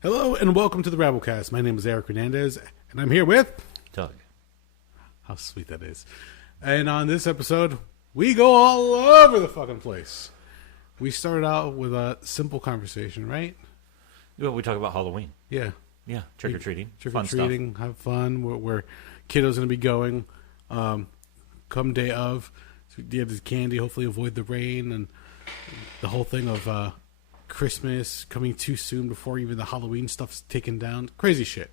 Hello and welcome to the Rabblecast. My name is Erik Hernandez, and I'm here with Doug. How sweet that is. And on this episode, we go all over the fucking place. We started out with a simple conversation, right? Well, we talk about Halloween. Yeah. Yeah, trick-or-treating. Trick-or-treating, have fun, where kiddos going to be going come day of. So you have this candy, hopefully avoid the rain, and the whole thing of Christmas coming too soon before even the Halloween stuff's taken down. Crazy shit.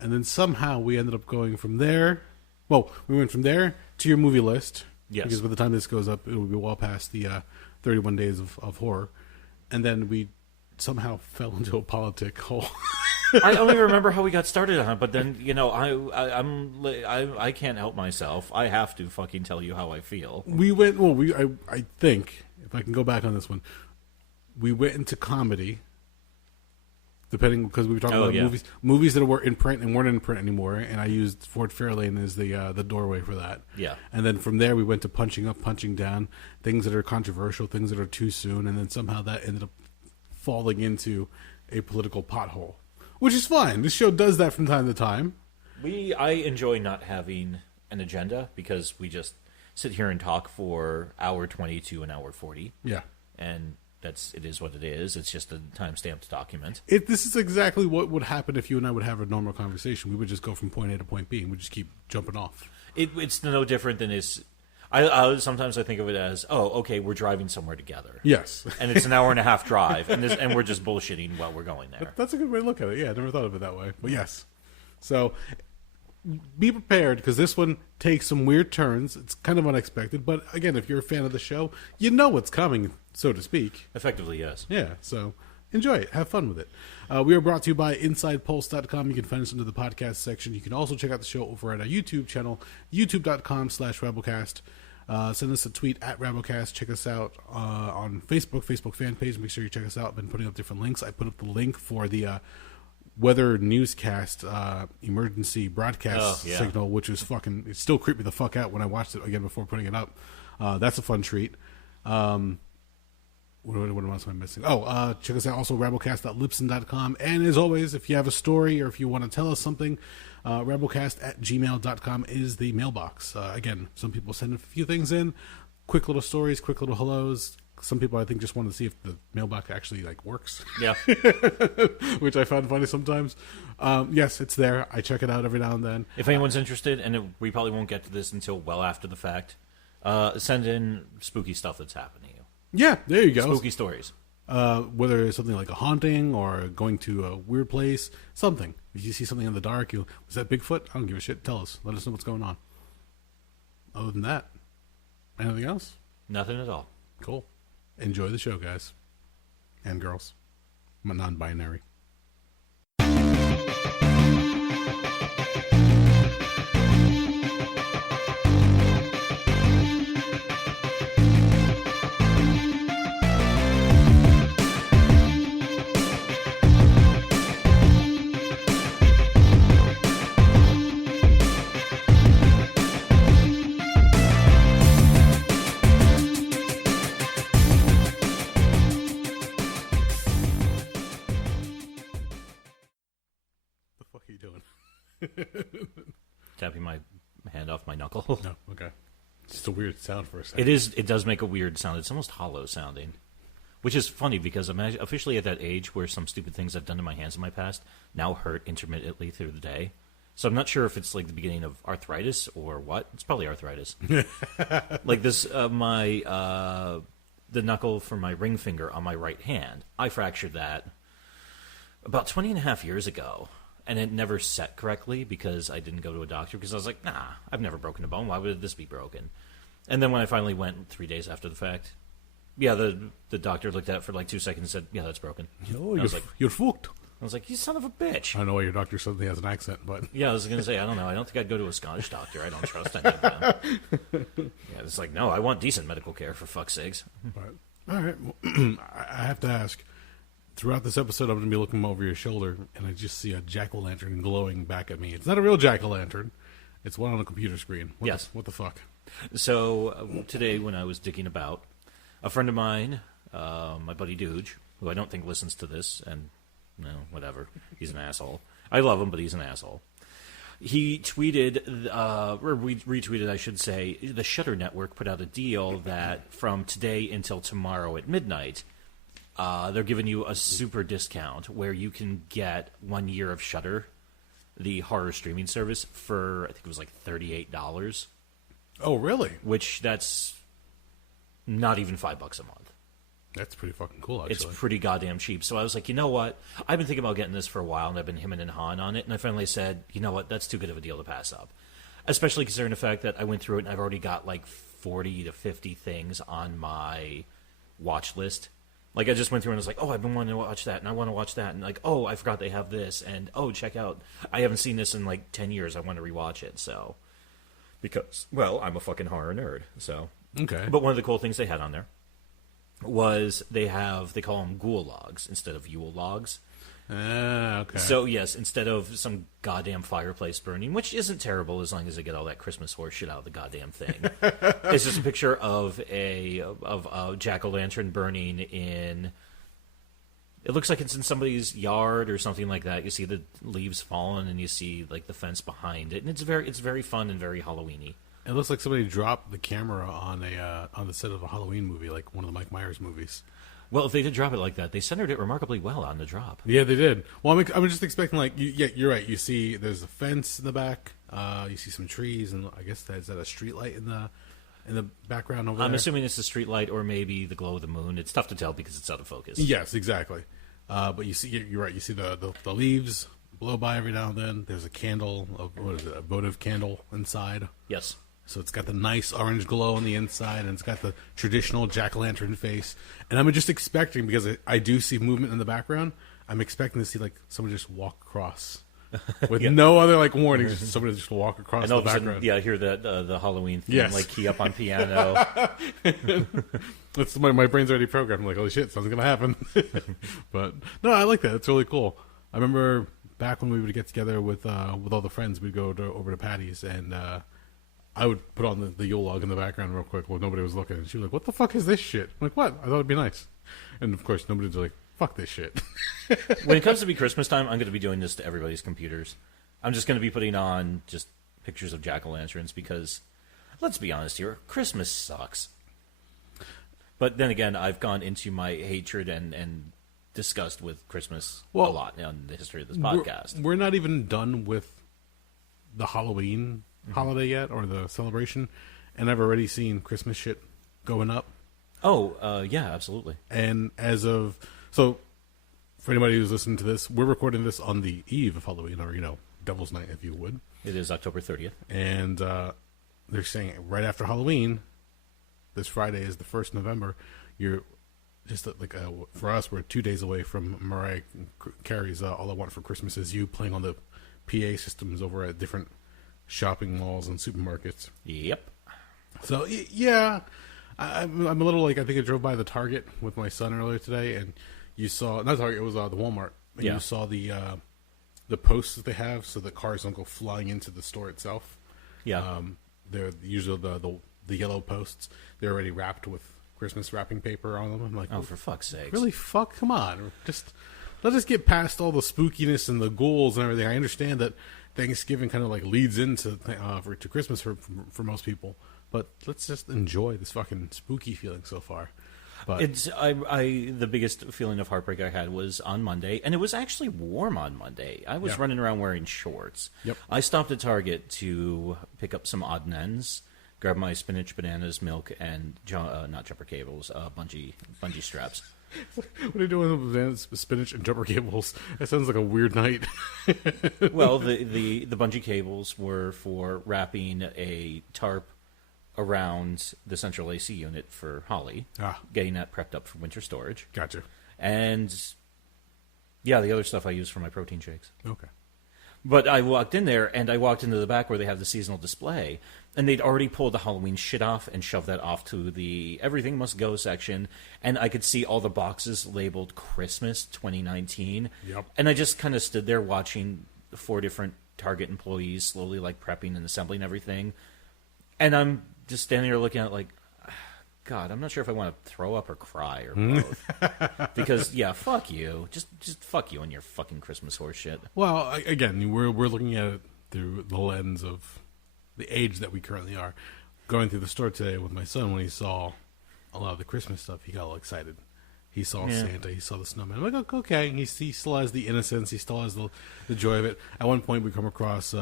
And then somehow we ended up going from there. Well, we went from there to your movie list. Yes. Because by the time this goes up, it will be well past the 31 days of horror. And then we somehow fell into a politic hole. I don't even remember how we got started on it, but then, you know, I can't help myself. I have to fucking tell you how I feel. We went, I think, if I can go back on this one, we went into comedy, depending, because we were talking about movies that were in print and weren't in print anymore, and I used Fort Fairlane as the doorway for that. Yeah. And then from there we went to punching up, punching down, things that are controversial, things that are too soon, and then somehow that ended up falling into a political pothole, which is fine. This show does that from time to time. I enjoy not having an agenda because we just sit here and talk for hour 20 to an hour 40. Yeah. And it is what it is. It's just a time-stamped document. This is exactly what would happen if you and I would have a normal conversation. We would just go from point A to point B, and we'd just keep jumping off. It's no different than sometimes I think of it as, okay, we're driving somewhere together. Yes. And it's an hour and a half drive, and we're just bullshitting while we're going there. That's a good way to look at it. Yeah, I never thought of it that way. But yes. So be prepared, because this one takes some weird turns. It's kind of unexpected. But again, if you're a fan of the show, you know what's coming, so to speak. Effectively, yes. Yeah, so enjoy it. Have fun with it. We are brought to you by InsidePulse.com. You can find us under the podcast section. You can also check out the show over at our YouTube channel, youtube.com/Rabblecast. Send us a tweet at Rabblecast. Check us out on Facebook fan page. Make sure you check us out. I've been putting up different links. I put up the link for the weather newscast emergency broadcast signal, which is fucking, it still creeped me the fuck out when I watched it again before putting it up. That's a fun treat. What else am I missing? Check us out also, Rabblecast.libsyn.com. And as always, if you have a story or if you want to tell us something, Rabblecast@gmail.com is the mailbox. Again, some people send a few things in, quick little stories, quick little hellos. Some people, I think, just want to see if the mailbox actually works. Yeah. Which I find funny sometimes. Yes, it's there. I check it out every now and then. If anyone's interested, and we probably won't get to this until well after the fact, send in spooky stuff that's happened to you. Yeah, there you go. Spooky stories. Whether it's something like a haunting or going to a weird place, something. If you see something in the dark, was that Bigfoot? I don't give a shit. Tell us. Let us know what's going on. Other than that, anything else? Nothing at all. Cool. Enjoy the show, guys. And girls. I'm non-binary. Tapping my hand off my knuckle. No, okay. It's just a weird sound for a second. It does make a weird sound. It's almost hollow sounding. Which is funny because I'm officially at that age where some stupid things I've done to my hands in my past now hurt intermittently through the day. So I'm not sure if it's the beginning of arthritis or what. It's probably arthritis. This, the knuckle for my ring finger on my right hand, I fractured that about 20 and a half years ago. And it never set correctly because I didn't go to a doctor because I was like, nah, I've never broken a bone. Why would this be broken? And then when I finally went 3 days after the fact, the doctor looked at it for 2 seconds and said, yeah, that's broken. Oh, you're fucked. I was like, you son of a bitch. I don't know why your doctor suddenly has an accent, but... Yeah, I was going to say, I don't know. I don't think I'd go to a Scottish doctor. I don't trust any of them. Yeah, it's like, no, I want decent medical care, for fuck's sakes. All right. Well, I have to ask. Throughout this episode, I'm going to be looking over your shoulder, and I just see a jack-o'-lantern glowing back at me. It's not a real jack-o'-lantern. It's one on a computer screen. What the fuck? So, today when I was digging about, a friend of mine, my buddy Dooge, who I don't think listens to this, and no, whatever. He's an asshole. I love him, but he's an asshole. He tweeted, or retweeted, I should say, the Shudder Network put out a deal that from today until tomorrow at midnight, they're giving you a super discount where you can get 1 year of Shudder, the horror streaming service, for, I think it was like $38. Oh, really? Which that's not even $5 a month. That's pretty fucking cool, actually. It's pretty goddamn cheap. So I was like, you know what? I've been thinking about getting this for a while, and I've been hemming and hawing on it, and I finally said, you know what? That's too good of a deal to pass up. Especially considering the fact that I went through it, and I've already got like 40 to 50 things on my watch list. Like, I just went through and I was like, oh, I've been wanting to watch that, and I want to watch that, and like, oh, I forgot they have this, and oh, check out, I haven't seen this in like 10 years. I want to rewatch it, so. Because, well, I'm a fucking horror nerd, so. Okay. But one of the cool things they had on there was they call them ghoul logs instead of Yule logs. Okay. So, yes, instead of some goddamn fireplace burning, which isn't terrible as long as they get all that Christmas horse shit out of the goddamn thing. It's just a picture of a jack-o'-lantern burning in... It looks like it's in somebody's yard or something like that. You see the leaves falling and you see like the fence behind it. And it's very fun and very Halloween-y. It looks like somebody dropped the camera on the set of a Halloween movie, like one of the Mike Myers movies. Well, if they did drop it like that, they centered it remarkably well on the drop. Yeah, they did. Well, I'm just expecting, like, you're right. You see there's a fence in the back. You see some trees, and I guess is that a street light in the background over there? I'm assuming it's the street light or maybe the glow of the moon. It's tough to tell because it's out of focus. Yes, exactly. But you see, you're right. You see the leaves blow by every now and then. There's a candle, a votive candle inside. Yes. So it's got the nice orange glow on the inside, and it's got the traditional jack-o'-lantern face. And I'm just expecting, because I do see movement in the background, I'm expecting to see like somebody just walk across with no other like warnings. Just somebody just walk across the background. Yeah, I hear the Halloween theme, yes. like key up on piano. That's my brain's already programmed. I'm like, holy shit, something's gonna happen. But no, I like that. It's really cool. I remember back when we would get together with all the friends, we'd go over to Patty's, and I would put on the Yule log in the background real quick while nobody was looking. And she was like, what the fuck is this shit? I'm like, what? I thought it'd be nice. And of course, nobody's like, fuck this shit. When it comes to be Christmas time, I'm going to be doing this to everybody's computers. I'm just going to be putting on just pictures of jack-o'-lanterns because, let's be honest here, Christmas sucks. But then again, I've gone into my hatred and disgust with Christmas a lot in the history of this podcast. We're not even done with the Halloween holiday yet, or the celebration, and I've already seen Christmas shit going up. Oh, yeah, absolutely. And so for anybody who's listening to this, we're recording this on the eve of Halloween, or Devil's Night, if you would. It is October 30th. And they're saying right after Halloween, this Friday is the 1st November, you're just like, for us, we're 2 days away from Mariah Carey's All I Want for Christmas Is You playing on the PA systems over at different shopping malls and supermarkets. Yep. So, yeah, I'm a little like, I think I drove by the Target with my son earlier today, and you saw, not Target, it was the Walmart. And you saw the posts that they have so that cars don't go flying into the store itself. Yeah. They're usually the yellow posts. They're already wrapped with Christmas wrapping paper on them. I'm like, oh, for fuck's sake. Really? Come on. Let's just get past all the spookiness and the ghouls and everything. I understand that Thanksgiving kind of like leads into to Christmas for most people, but let's just enjoy this fucking spooky feeling so far. But it's the biggest feeling of heartbreak I had was on Monday, and it was actually warm on Monday. I was running around wearing shorts. Yep. I stopped at Target to pick up some odd and ends, grab my spinach, bananas, milk, and not jumper cables, bungee straps. What are you doing with spinach and jumper cables? That sounds like a weird night. Well, the bungee cables were for wrapping a tarp around the central AC unit for Holly, getting that prepped up for winter storage. Gotcha. And, yeah, the other stuff I use for my protein shakes. Okay. But I walked in there, and I walked into the back where they have the seasonal display, and they'd already pulled the Halloween shit off and shoved that off to the Everything Must Go section, and I could see all the boxes labeled Christmas 2019. Yep. And I just kind of stood there watching the 4 different Target employees slowly, like, prepping and assembling everything. And I'm just standing there looking at it like, God, I'm not sure if I want to throw up or cry or both. Because yeah, fuck you. Just fuck you and your fucking Christmas horse shit. Well, again, we're looking at it through the lens of the age that we currently are. Going through the store today with my son, when he saw a lot of the Christmas stuff, he got all excited. He saw Santa, he saw the snowman. I'm like, okay. He still has the innocence. He still has the joy of it. At one point, we come across, we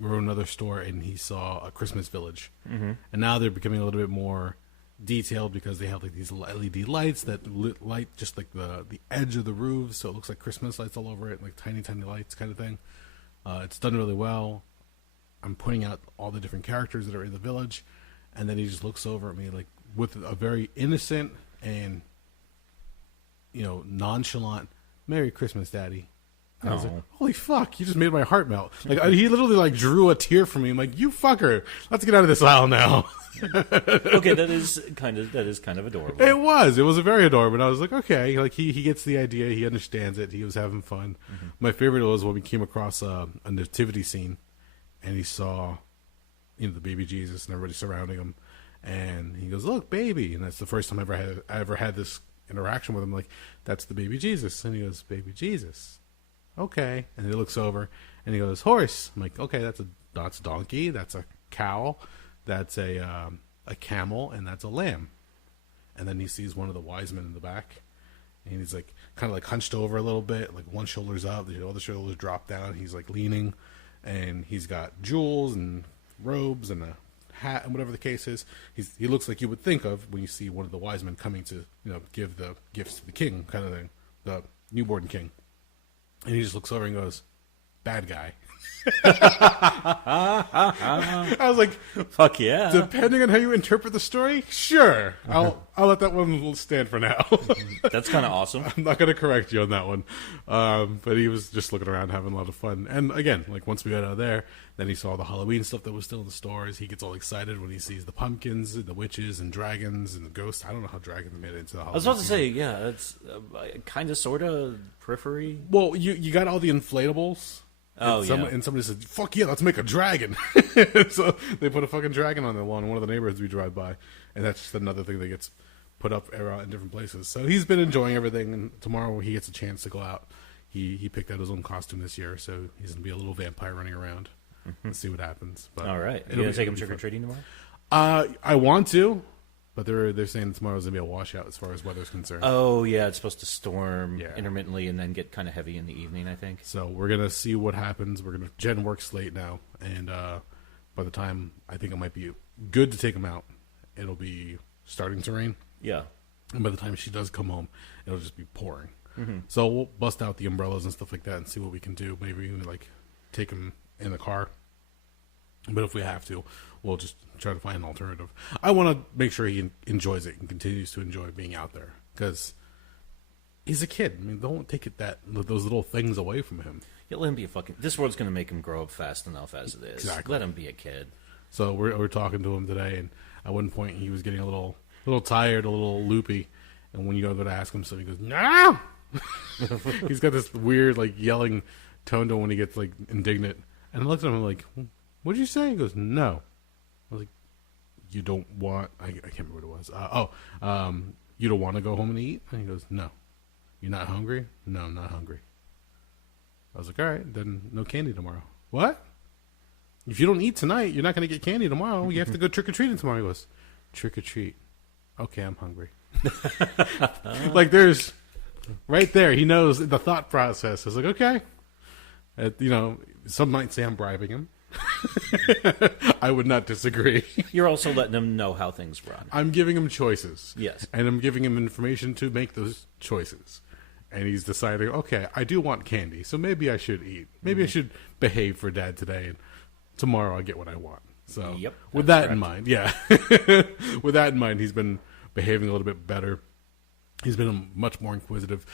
were in another store, and he saw a Christmas village. Mm-hmm. And now they're becoming a little bit more detailed because they have like these LED lights that light just like the edge of the roofs, so it looks like Christmas lights all over it, like tiny lights kind of thing. It's done really well. I'm pointing out all the different characters that are in the village, and then he just looks over at me like with a very innocent and nonchalant "Merry Christmas, Daddy." I was like, holy fuck, you just made my heart melt. Like he literally like drew a tear from me. I'm like, you fucker, let's get out of this aisle now. Okay, that is kind of adorable. It was very adorable. And I was like, okay, like he gets the idea, he understands it, he was having fun. Mm-hmm. My favorite was when we came across a nativity scene, and he saw, the baby Jesus and everybody surrounding him, and he goes, "Look, baby!" And that's the first time I ever had this interaction with him. Like, that's the baby Jesus, and he goes, "Baby Jesus." Okay, and he looks over and he goes, "Horse." I'm like, okay, that's a donkey, that's a cow, that's a camel, and that's a lamb. And then he sees one of the wise men in the back, and he's like kind of like hunched over a little bit, like one shoulder's up, the other shoulders drop down. He's like leaning, and he's got jewels and robes and a hat and whatever the case is. He looks like you would think of when you see one of the wise men coming to give the gifts to the king, kind of thing, the newborn king. And he just looks over and goes, "Bad guy." I was like, "Fuck yeah!" Depending on how you interpret the story, sure, I'll let that one stand for now. That's kind of awesome. I'm not going to correct you on that one, but he was just looking around, having a lot of fun. And again, like once we got out of there, then he saw the Halloween stuff that was still in the stores. He gets all excited when he sees the pumpkins, and the witches, and dragons, and the ghosts. I don't know how dragons made it into the Halloween. I was about to say, yeah, it's kind of, sort of periphery. Well, you got all the inflatables. Oh, yeah. And somebody said, "Fuck yeah, let's make a dragon." So they put a fucking dragon on the lawn in one of the neighborhoods we drive by. And that's just another thing that gets put up in different places. So he's been enjoying everything. And tomorrow when he gets a chance to go out, he picked out his own costume this year. So he's going to be a little vampire running around. Let's see what happens. But all right. Are you going to take him trick-or-treating tomorrow? I want to. But they're saying tomorrow's going to be a washout as far as weather's concerned. Oh, yeah. It's supposed to storm intermittently and then get kind of heavy in the evening, I think. So we're going to see what happens. Jen works late now. And by the time I think it might be good to take him out, it'll be starting to rain. Yeah. And by the time she does come home, it'll just be pouring. Mm-hmm. So we'll bust out the umbrellas and stuff like that and see what we can do. Maybe even like take him in the car. But if we have to, we'll just try to find an alternative. I want to make sure he enjoys it and continues to enjoy being out there because he's a kid. I mean, don't take those little things away from him. Yeah, let him be a fucking. This world's going to make him grow up fast enough as it is. Exactly. Let him be a kid. So we're talking to him today, and at one point he was getting a little tired, a little loopy, and when you go to ask him something, he goes, "No!" He's got this weird like yelling tone to him when he gets like indignant, and I looked at him like, "What did you say?" He goes, "No." I was like, "You don't want?" I can't remember what it was. You don't want to go home and eat? And he goes, "No." "You're not hungry?" "No, I'm not hungry." I was like, "All right, then no candy tomorrow." "What? If you don't eat tonight, you're not going to get candy tomorrow. You have to go trick-or-treating tomorrow." He goes, "Trick-or-treat." "Okay, I'm hungry." Like there's right there. He knows the thought process. I was like, okay. Some might say I'm bribing him. I would not disagree. You're also letting him know how things run. I'm giving him choices. Yes. And I'm giving him information to make those choices. And he's deciding, okay, I do want candy, so maybe I should eat. Maybe I should behave for Dad today, and tomorrow I'll get what I want. So yep, with that correct. In mind, yeah. With that in mind, he's been behaving a little bit better. He's been much more inquisitive.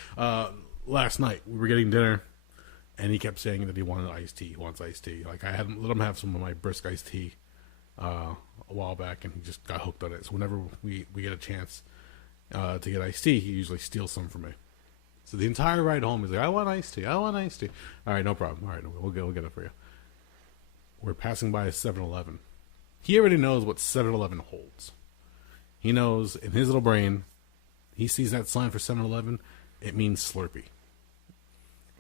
Last night, we were getting dinner, and he kept saying that he wanted iced tea. He wants iced tea. Like, I had let him have some of my brisk iced tea a while back, and he just got hooked on it. So whenever we get a chance to get iced tea, he usually steals some from me. So the entire ride home, he's like, "I want iced tea. I want iced tea." All right, no problem. All right, we'll get it for you. We're passing by a 7-Eleven. He already knows what 7-Eleven holds. He knows in his little brain, he sees that sign for 7-Eleven, it means Slurpee.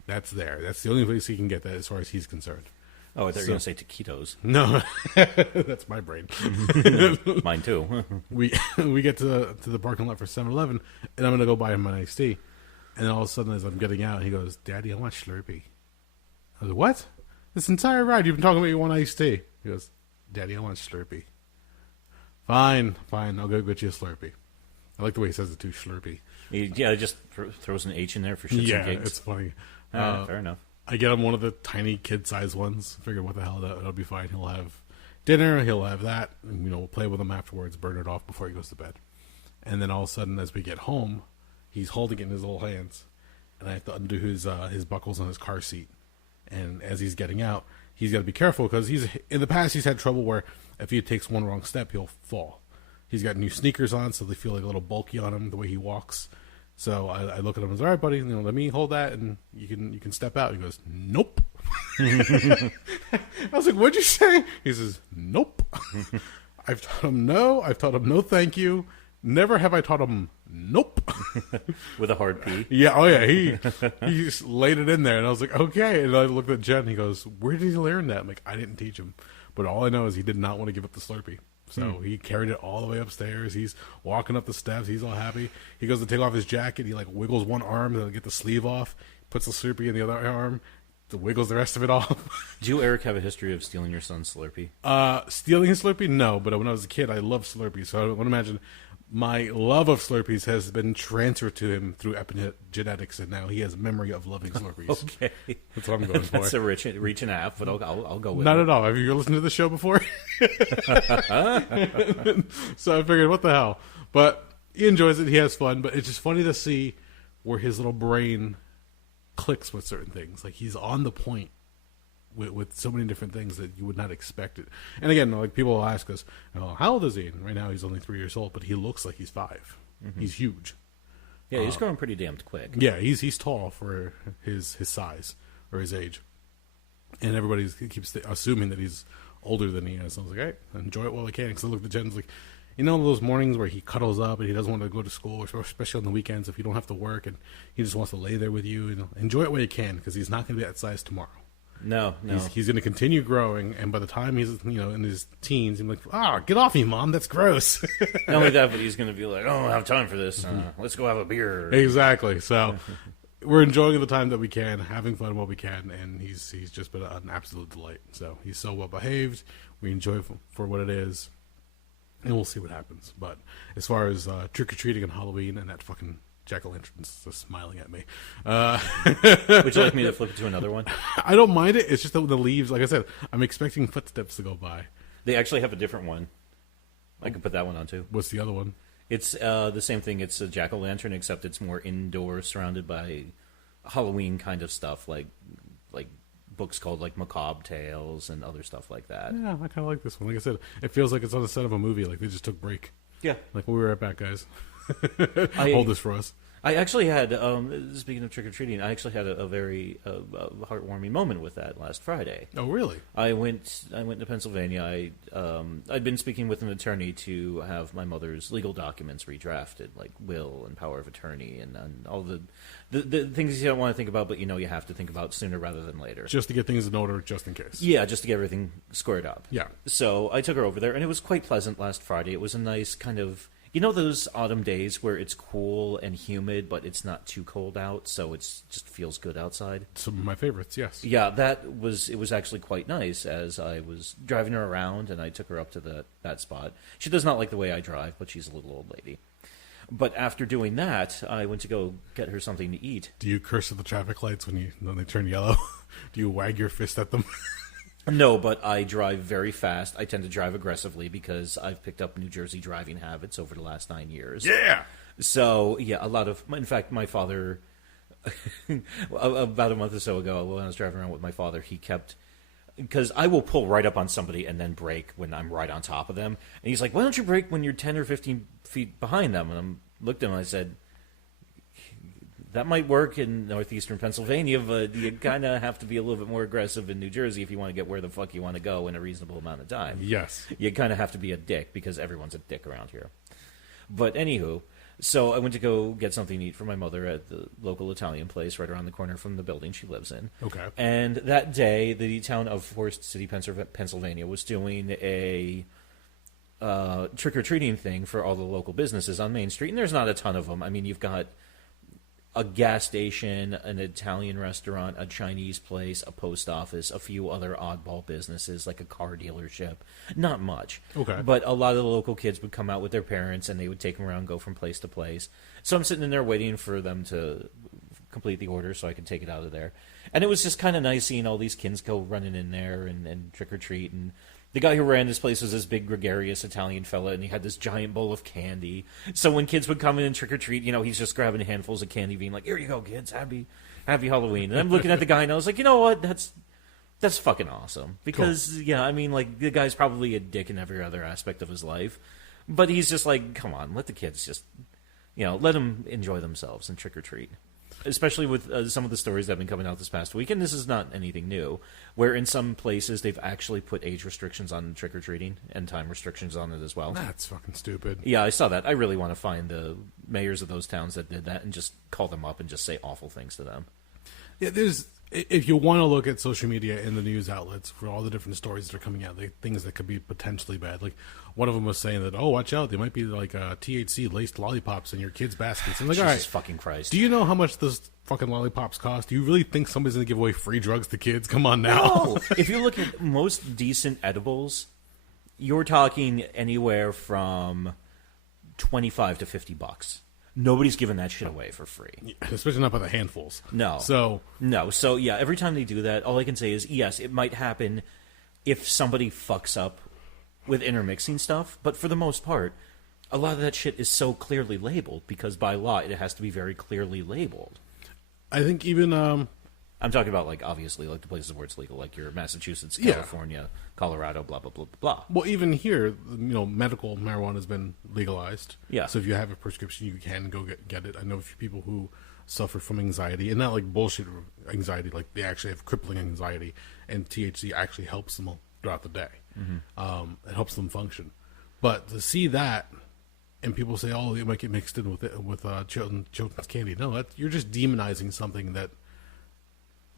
That's there. That's the only place he can get that as far as he's concerned. Oh, I thought you were going to say taquitos. No, that's my brain. Mine too. we get to the parking lot for 7-Eleven, and I'm going to go buy him an iced tea. And all of a sudden, as I'm getting out, he goes, "Daddy, I want Slurpee." I was like, "What? This entire ride, you've been talking about you want iced tea." He goes, "Daddy, I want Slurpee." Fine, I'll go get you a Slurpee. I like the way he says it too, Slurpee. Yeah, it just throws an H in there for shits and gigs. It's funny. Fair enough. I get him one of the tiny kid-sized ones. Figure what the hell, that'll be fine. He'll have dinner, he'll have that, and, we'll play with him afterwards, burn it off before he goes to bed. And then all of a sudden, as we get home, he's holding it in his little hands, and I have to undo his buckles on his car seat. And as he's getting out, he's got to be careful because in the past he's had trouble where if he takes one wrong step, he'll fall. He's got new sneakers on, so they feel like a little bulky on him the way he walks. So I look at him and say, "All right, buddy, let me hold that, and you can step out." He goes, "Nope." I was like, "What'd you say?" He says, "Nope." I've taught him no. I've taught him no, thank you. Never have I taught him nope. With a hard P. Yeah, oh yeah, he just laid it in there, and I was like, "Okay." And I looked at Jen. He goes, "Where did he learn that?" I'm like, "I didn't teach him, but all I know is he did not want to give up the Slurpee." So he carried it all the way upstairs. He's walking up the steps. He's all happy. He goes to take off his jacket. He wiggles one arm to get the sleeve off. Puts the Slurpee in the other arm. Wiggles the rest of it off. Do you, Eric, have a history of stealing your son's Slurpee? Stealing his Slurpee? No. But when I was a kid, I loved Slurpee. So I want to imagine my love of Slurpees has been transferred to him through epigenetics, and now he has memory of loving Slurpees. Okay. That's what I'm going for. That's a reach and a half, but I'll go with Not it. at all. Have you listened to the show before? So I figured, what the hell? But he enjoys it. He has fun. But it's just funny to see where his little brain clicks with certain things. Like, he's on the point with so many different things that you would not expect it. And again, people will ask us, "How old is he?" And right now he's only 3 years old, but he looks like he's 5. Mm-hmm. He's huge. Yeah, he's growing pretty damn quick. Yeah, he's tall for his size or his age. And everybody keeps assuming that he's older than he is. So I was like, "Hey, enjoy it while I can." Because I look at Jen's like, those mornings where he cuddles up and he doesn't want to go to school, especially on the weekends if you don't have to work, and he just wants to lay there with you. Enjoy it while you can, because he's not going to be that size tomorrow. No. He's going to continue growing, and by the time he's in his teens, he's like, "Get off me, Mom, that's gross." Not only that, but he's going to be like, "Oh, I don't have time for this. Let's go have a beer." Exactly. So we're enjoying the time that we can, having fun while we can, and he's just been an absolute delight. So he's so well behaved. We enjoy it for what it is, and we'll see what happens. But as far as trick or treating on Halloween and that fucking jack-o'-lantern's just smiling at me. Would you like me to flip it to another one? I don't mind it. It's just that when the leaves, like I said, I'm expecting footsteps to go by. They actually have a different one. I can put that one on too. What's the other one? It's the same thing. It's a jack-o'-lantern, except it's more indoor, surrounded by Halloween kind of stuff, like books called Macabre Tales and other stuff like that. Yeah, I kind of like this one. Like I said, it feels like it's on the set of a movie. Like they just took break. Yeah. Like, we'll be right back, guys. Hold this for us. I actually had, speaking of trick-or-treating, I actually had a very heartwarming moment with that last Friday. Oh, really? I went to Pennsylvania. I'd been speaking with an attorney to have my mother's legal documents redrafted, like will and power of attorney and all the things you don't want to think about, but you have to think about sooner rather than later. Just to get things in order, just in case. Yeah, just to get everything squared up. Yeah. So I took her over there, and it was quite pleasant last Friday. It was a nice kind of... those autumn days where it's cool and humid, but it's not too cold out, so it just feels good outside? Some of my favorites, yes. Yeah, it was actually quite nice as I was driving her around, and I took her up to that spot. She does not like the way I drive, but she's a little old lady. But after doing that, I went to go get her something to eat. Do you curse at the traffic lights when they turn yellow? Do you wag your fist at them? No, but I drive very fast. I tend to drive aggressively because I've picked up New Jersey driving habits over the last 9 years. Yeah! So, yeah, in fact, my father, about a month or so ago, when I was driving around with my father, he kept, because I will pull right up on somebody and then brake when I'm right on top of them. And he's like, "Why don't you brake when you're 10 or 15 feet behind them?" And I looked at him and I said, "That might work in northeastern Pennsylvania, but you kind of have to be a little bit more aggressive in New Jersey if you want to get where the fuck you want to go in a reasonable amount of time." Yes. You kind of have to be a dick because everyone's a dick around here. But anywho, so I went to go get something to eat for my mother at the local Italian place right around the corner from the building she lives in. Okay. And that day, the town of Forest City, Pennsylvania, was doing a trick-or-treating thing for all the local businesses on Main Street. And there's not a ton of them. I mean, you've got a gas station, an Italian restaurant, a Chinese place, a post office, a few other oddball businesses like a car dealership. Not much. Okay. But a lot of the local kids would come out with their parents and they would take them around, go from place to place. So I'm sitting in there waiting for them to complete the order so I could take it out of there. And it was just kind of nice seeing all these kids go running in there and trick-or-treat. And the guy who ran this place was this big, gregarious Italian fella, and he had this giant bowl of candy. So when kids would come in and trick-or-treat, he's just grabbing handfuls of candy, being like, here you go, kids, happy Halloween. And I'm looking at the guy, and I was like, you know what, that's fucking awesome. Because, cool. Yeah, I mean, like, the guy's probably a dick in every other aspect of his life. But he's just like, come on, let the kids just, let them enjoy themselves and trick-or-treat. Especially with some of the stories that have been coming out this past week, and this is not anything new, where in some places they've actually put age restrictions on trick-or-treating and time restrictions on it as well. That's fucking stupid. Yeah, I saw that. I really want to find the mayors of those towns that did that and just call them up and just say awful things to them. Yeah, if you want to look at social media and the news outlets for all the different stories that are coming out, like things that could be potentially bad. Like one of them was saying that, oh, watch out, there might be like THC laced lollipops in your kids' baskets. And like, Jesus all right, fucking Christ. Do you know how much those fucking lollipops cost? Do you really think somebody's going to give away free drugs to kids? Come on now. No. If you look at most decent edibles, you're talking anywhere from $25 to $50. Nobody's giving that shit away for free. Especially not by the handfuls. No. So, yeah, every time they do that, all I can say is, yes, it might happen if somebody fucks up with intermixing stuff, but for the most part, a lot of that shit is so clearly labeled, because by law, it has to be very clearly labeled. I think even... I'm talking about, like, obviously, like, the places where it's legal, like your Massachusetts, California, Colorado, blah, blah, blah, blah, blah. Well, even here, medical marijuana has been legalized. Yeah. So if you have a prescription, you can go get it. I know a few people who suffer from anxiety, and not like bullshit anxiety, like they actually have crippling anxiety, and THC actually helps them throughout the day. Mm-hmm. It helps them function. But to see that, and people say, oh, it might get mixed in with children's candy. No, you're just demonizing something that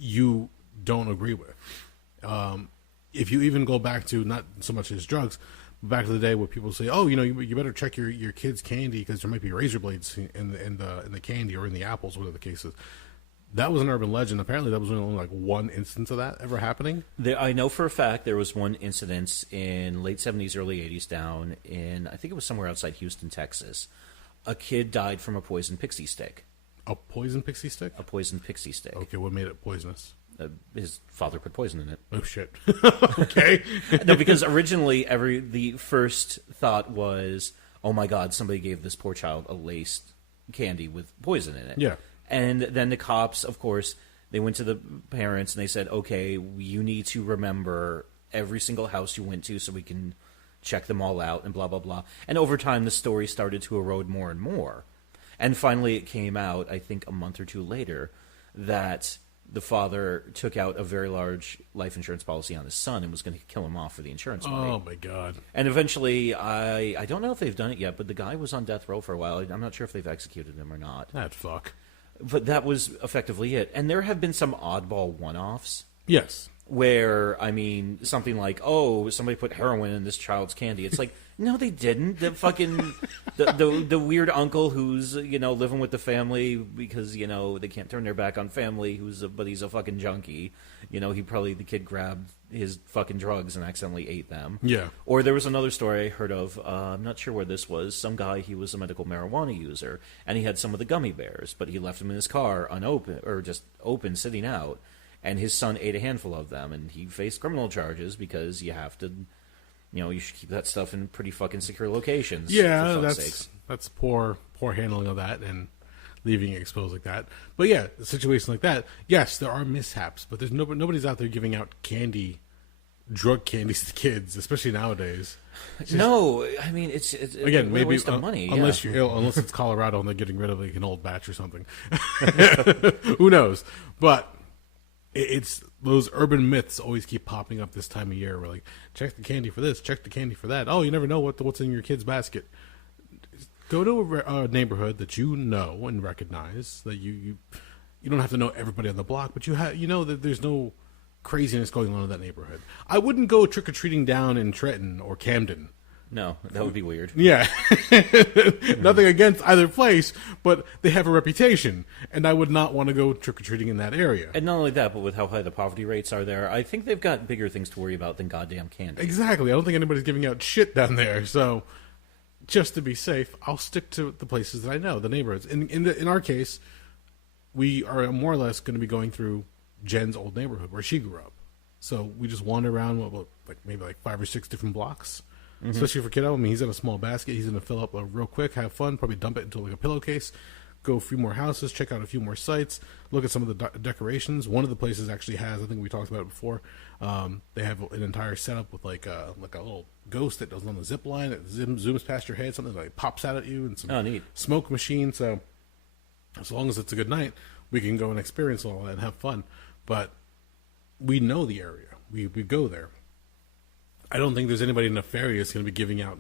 you don't agree with. If you even go back to not so much as drugs, but back to the day where people say, "Oh, you better check your kids' candy because there might be razor blades in the candy or in the apples, whatever the case is." That was an urban legend. Apparently, that was only like one instance of that ever happening. I know for a fact there was one incident in late 70s, early 80s down in, I think it was somewhere outside Houston, Texas. A kid died from a poisoned pixie stick. A poison pixie stick? A poisoned pixie stick. Okay, what made it poisonous? His father put poison in it. Oh, shit. Okay. No, because originally the first thought was, oh my God, somebody gave this poor child a laced candy with poison in it. Yeah. And then the cops, of course, they went to the parents and they said, okay, you need to remember every single house you went to so we can check them all out and blah, blah, blah. And over time, the story started to erode more and more. And finally, it came out, I think a month or two later, that the father took out a very large life insurance policy on his son and was going to kill him off for the insurance money. Oh, my God. And eventually, I don't know if they've done it yet, but the guy was on death row for a while. I'm not sure if they've executed him or not. That fuck. But that was effectively it. And there have been some oddball one-offs. Yes. Where, I mean, something like, oh, somebody put heroin in this child's candy. It's like, no, they didn't. The fucking, the weird uncle who's, living with the family because, they can't turn their back on family, but he's a fucking junkie. The kid grabbed his fucking drugs and accidentally ate them. Yeah. Or there was another story I heard of, I'm not sure where this was, some guy, he was a medical marijuana user, and he had some of the gummy bears, but he left them in his car unopened, or just open, sitting out. And his son ate a handful of them, and he faced criminal charges because you have to, you should keep that stuff in pretty fucking secure locations. Yeah, that's poor handling of that and leaving it exposed like that. But yeah, a situation like that, yes, there are mishaps, but there's nobody's out there giving out drug candies to kids, especially nowadays. No, I mean it's again maybe a waste of money. Unless unless it's Colorado and they're getting rid of like an old batch or something. Who knows? But it's those urban myths always keep popping up this time of year. We're like, check the candy for this, check the candy for that. Oh, you never know what's in your kid's basket. Go to a neighborhood that you know and recognize, that you don't have to know everybody on the block, but you know that there's no craziness going on in that neighborhood. I wouldn't go trick-or-treating down in Trenton or Camden. No, that would be weird. Yeah. Nothing against either place, but they have a reputation, and I would not want to go trick-or-treating in that area. And not only that, but with how high the poverty rates are there, I think they've got bigger things to worry about than goddamn candy. Exactly. I don't think anybody's giving out shit down there, so just to be safe, I'll stick to the places that I know, the neighborhoods. In our case, we are more or less going to be going through Jen's old neighborhood where she grew up. So we just wander around, maybe 5 or 6 different blocks. Mm-hmm. Especially for kiddo. I mean, he's in a small basket. He's going to fill up real quick, have fun, probably dump it into a pillowcase, go a few more houses, check out a few more sites, look at some of the decorations. One of the places actually has, I think we talked about it before, they have an entire setup with like a little ghost that goes on the zip line. It zooms past your head, something that pops out at you, and some neat smoke machine. So as long as it's a good night, we can go and experience all that and have fun. But we know the area. We go there. I don't think there's anybody nefarious going to be giving out,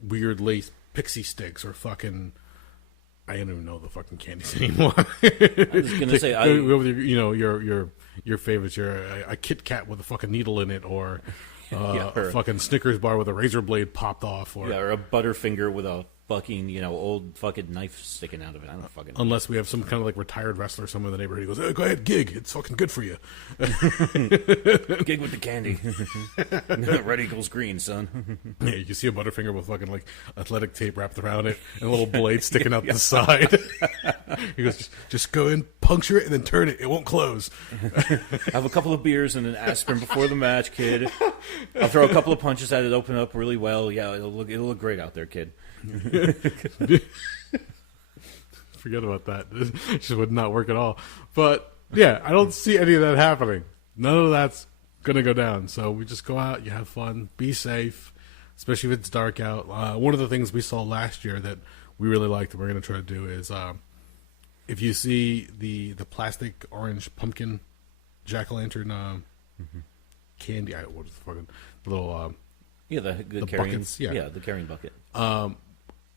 weird lace pixie sticks or fucking. I don't even know the fucking candies anymore. I was going to say, go with your favorites. A Kit Kat with a fucking needle in it, or a fucking Snickers bar with a razor blade popped off, or a Butterfinger with a fucking old fucking knife sticking out of it. I don't fucking know. Unless we have some kind of retired wrestler somewhere in the neighborhood who goes, hey, go ahead, gig. It's fucking good for you. Gig with the candy. Red equals green, son. Yeah, you can see a Butterfinger with fucking athletic tape wrapped around it and a little blade sticking out the side. He goes, just go in, puncture it, and then turn it. It won't close. Have a couple of beers and an aspirin before the match, kid. I'll throw a couple of punches at it, open up really well. Yeah, it'll look great out there, kid. Forget about that. It just would not work at all. But yeah, I don't see any of that happening. None of that's gonna go down. So we just go out, you have fun, be safe, especially if it's dark out. One of the things we saw last year that we really liked, and we're gonna try to do is if you see the plastic orange pumpkin jack-o'-lantern candy, what is the fucking little the carrying buckets, the carrying bucket.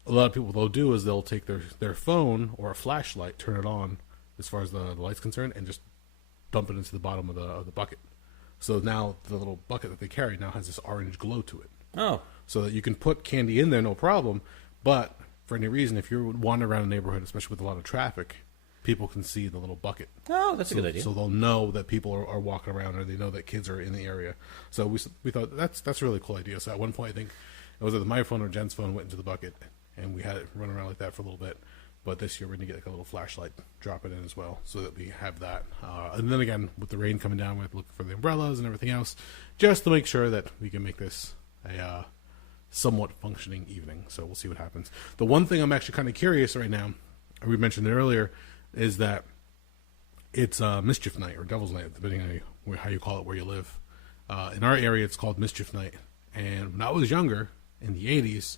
A lot of people they'll do is they'll take their phone or a flashlight, turn it on as far as the light's concerned, and just dump it into the bottom of the bucket. So now the little bucket that they carry now has this orange glow to it. Oh. So that you can put candy in there, no problem. But for any reason, if you're wandering around a neighborhood, especially with a lot of traffic, people can see the little bucket. Oh, that's a good idea. So they'll know that people are walking around, or they know that kids are in the area. So we thought that's a really cool idea. So at one point, I think it was either my phone or Jen's phone went into the bucket, and we had it run around like that for a little bit. But this year we're going to get a little flashlight, drop it in as well, so that we have that. And then again, with the rain coming down, we have to look for the umbrellas and everything else, just to make sure that we can make this a somewhat functioning evening. So we'll see what happens. The one thing I'm actually kind of curious right now, we mentioned it earlier, is that it's Mischief Night, or Devil's Night, depending on how you call it where you live. In our area, it's called Mischief Night. And when I was younger, in the 80s,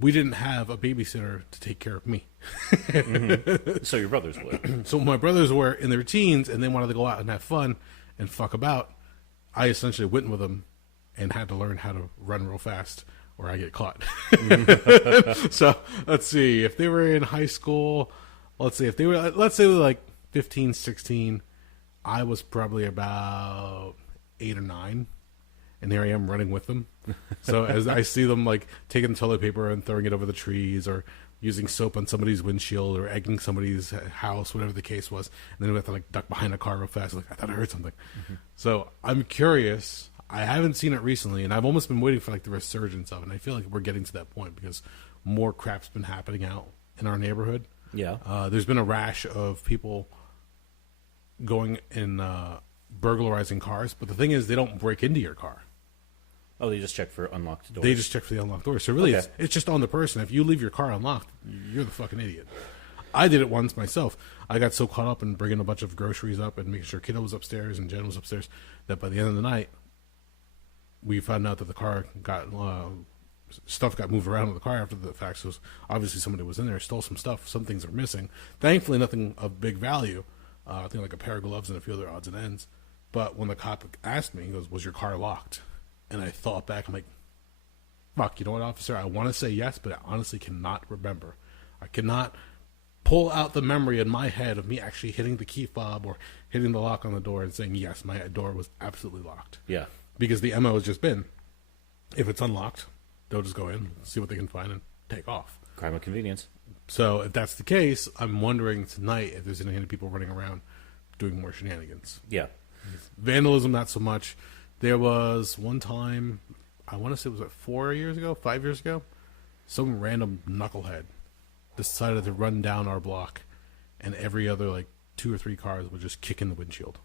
we didn't have a babysitter to take care of me. Mm-hmm. So your brothers would. So my brothers were in their teens, and they wanted to go out and have fun and fuck about. I essentially went with them and had to learn how to run real fast, or I get caught. So let's see. If they were in high school, let's say they were like 15, 16, I was probably about 8 or 9. And here I am running with them. So as I see them taking toilet paper and throwing it over the trees, or using soap on somebody's windshield, or egging somebody's house, whatever the case was, and then we have to duck behind a car real fast. I thought I heard something. Mm-hmm. So I'm curious. I haven't seen it recently, and I've almost been waiting for the resurgence of it. And I feel like we're getting to that point because more crap's been happening out in our neighborhood. Yeah. There's been a rash of people going and burglarizing cars, but the thing is, they don't break into your car. Oh, they just check for unlocked doors. They just check for the unlocked doors. So really, it's just on the person. If you leave your car unlocked, you're the fucking idiot. I did it once myself. I got so caught up in bringing a bunch of groceries up and making sure Kiddo was upstairs and Jen was upstairs that by the end of the night, we found out that the car stuff got moved around in the car after the fact. So obviously somebody was in there, stole some stuff. Some things are missing. Thankfully, nothing of big value. I think a pair of gloves and a few other odds and ends. But when the cop asked me, he goes, "Was your car locked?" And I thought back, I'm like, fuck, you know what, officer? I want to say yes, but I honestly cannot remember. I cannot pull out the memory in my head of me actually hitting the key fob or hitting the lock on the door and saying, yes, my door was absolutely locked. Yeah. Because the MO has just been, if it's unlocked, they'll just go in, see what they can find, and take off. Crime of convenience. So if that's the case, I'm wondering tonight if there's any people running around doing more shenanigans. Yeah. Vandalism, not so much. There was one time, I want to say it was 5 years ago, some random knucklehead decided to run down our block, and every other, like, 2 or 3 cars would just kick in the windshield.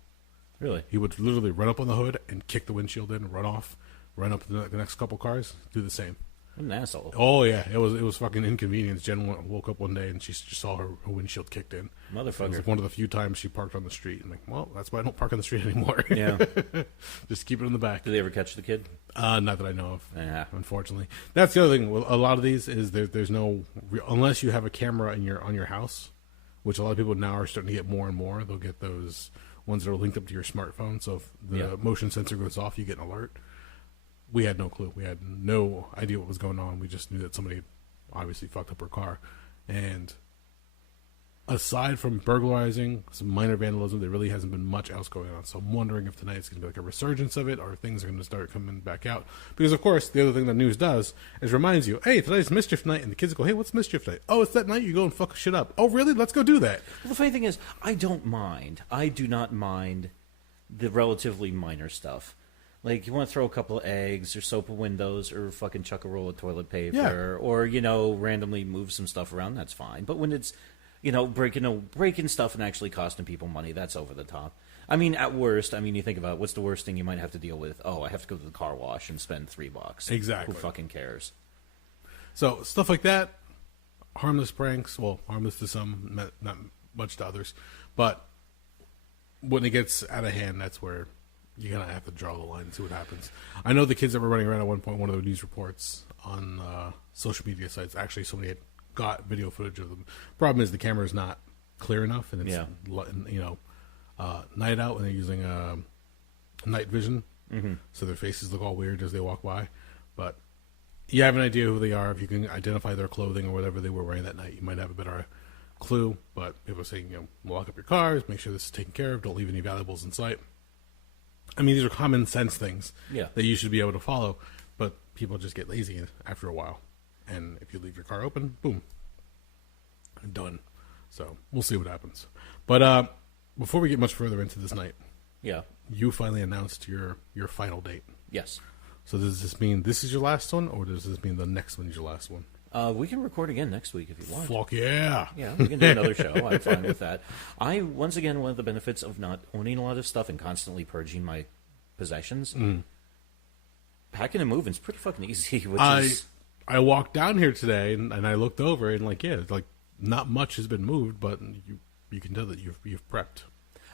Really? He would literally run up on the hood and kick the windshield in, run off, run up the next couple cars, do the same. What an asshole. Oh, yeah. It was fucking inconvenience. Jen woke up one day and she just saw her windshield kicked in. Motherfucker. It was like one of the few times she parked on the street. I'm like, well, that's why I don't park on the street anymore. Yeah. Just keep it in the back. Did they ever catch the kid? Not that I know of, Yeah. unfortunately. That's the other thing. A lot of these is there's no... Unless you have a camera on your house, which a lot of people now are starting to get more and more. They'll get those ones that are linked up to your smartphone. So if the motion sensor goes off, you get an alert. We had no clue. We had no idea what was going on. We just knew that somebody obviously fucked up her car. And aside from burglarizing, some minor vandalism, there really hasn't been much else going on. So I'm wondering if tonight's going to be like a resurgence of it, or if things are going to start coming back out. Because, of course, the other thing that news does is reminds you, hey, tonight's mischief night. And the kids go, hey, what's mischief night? Oh, it's that night you go and fuck shit up. Oh, really? Let's go do that. Well, the funny thing is, I don't mind. I do not mind the relatively minor stuff. Like, you want to throw a couple of eggs or soap windows or fucking chuck a roll of toilet paper or, randomly move some stuff around, that's fine. But when it's, breaking stuff and actually costing people money, that's over the top. I mean, at worst, you think about what's the worst thing you might have to deal with? Oh, I have to go to the car wash and spend $3. Exactly. Who fucking cares? So, stuff like that, harmless pranks, well, harmless to some, not much to others. But when it gets out of hand, that's where you're going to have to draw the line and see what happens. I know the kids that were running around at one point, one of the news reports on social media sites, actually somebody had got video footage of them. Problem is the camera is not clear enough, and it's night out, and they're using night vision, so their faces look all weird as they walk by. But you have an idea who they are. If you can identify their clothing or whatever they were wearing that night, you might have a better clue. But people are saying, lock up your cars, make sure this is taken care of, don't leave any valuables in sight. These are common sense things that you should be able to follow, but people just get lazy after a while. And if you leave your car open, boom, done. So we'll see what happens. But before we get much further into this night, you finally announced your final date. Yes. So does this mean this is your last one, or does this mean the next one is your last one? We can record again next week if you want. Fuck yeah. Yeah, we can do another show. I'm fine with that. Once again, one of the benefits of not owning a lot of stuff and constantly purging my possessions, packing and moving is pretty fucking easy. I walked down here today and I looked over and not much has been moved, but you can tell that you've prepped.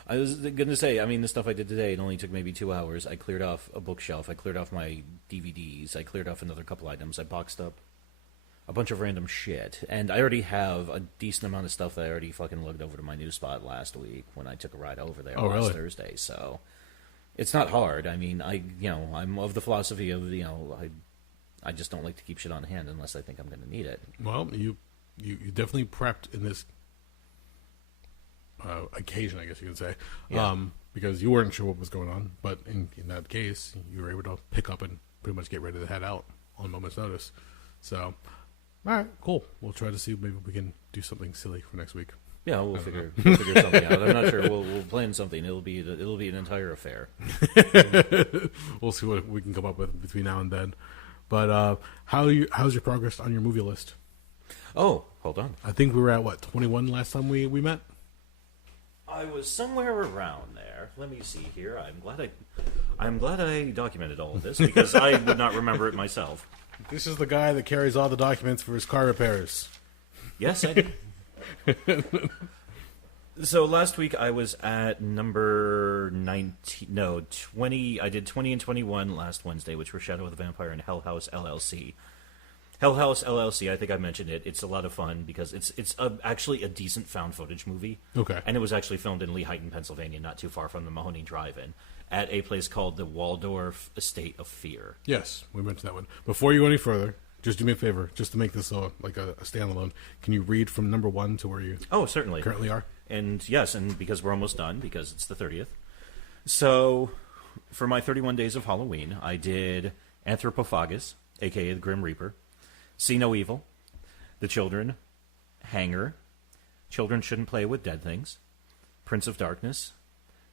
I was going to say, the stuff I did today, it only took maybe 2 hours. I cleared off a bookshelf. I cleared off my DVDs. I cleared off another couple items. I boxed up a bunch of random shit. And I already have a decent amount of stuff that I already fucking lugged over to my new spot last week when I took a ride over there last Thursday. So it's not hard. I'm of the philosophy of, I just don't like to keep shit on hand unless I think I'm going to need it. Well, you definitely prepped in this occasion, I guess you could say, because you weren't sure what was going on. But in that case, you were able to pick up and pretty much get ready to head out on a moment's notice. So, all right, cool. We'll try to see if maybe we can do something silly for next week. Yeah, we'll figure something out. I'm not sure. We'll plan something. It'll be an entire affair. We'll see what we can come up with between now and then. But how's your progress on your movie list? Oh, hold on. I think we were at 21 last time we met. I was somewhere around there. Let me see here. I'm glad I documented all of this because I would not remember it myself. This is the guy that carries all the documents for his car repairs. Yes, I do. So last week I was at number 20. I did 20 and 21 last Wednesday, which were Shadow of the Vampire and Hell House LLC. Hell House LLC, I think I mentioned it. It's a lot of fun because it's actually a decent found footage movie. Okay. And it was actually filmed in Lehighton, Pennsylvania, not too far from the Mahoney Drive-In, at a place called the Waldorf Estate of Fear. Yes, we mentioned that one. Before you go any further, just do me a favor, just to make this like a standalone. Can you read from number 1 to where you Certainly. currently are? And yes, and because we're almost done, because it's the 30th. So, for my 31 days of Halloween, I did Anthropophagus, a.k.a. the Grim Reaper, See No Evil, The Children, Hanger, Children Shouldn't Play with Dead Things, Prince of Darkness,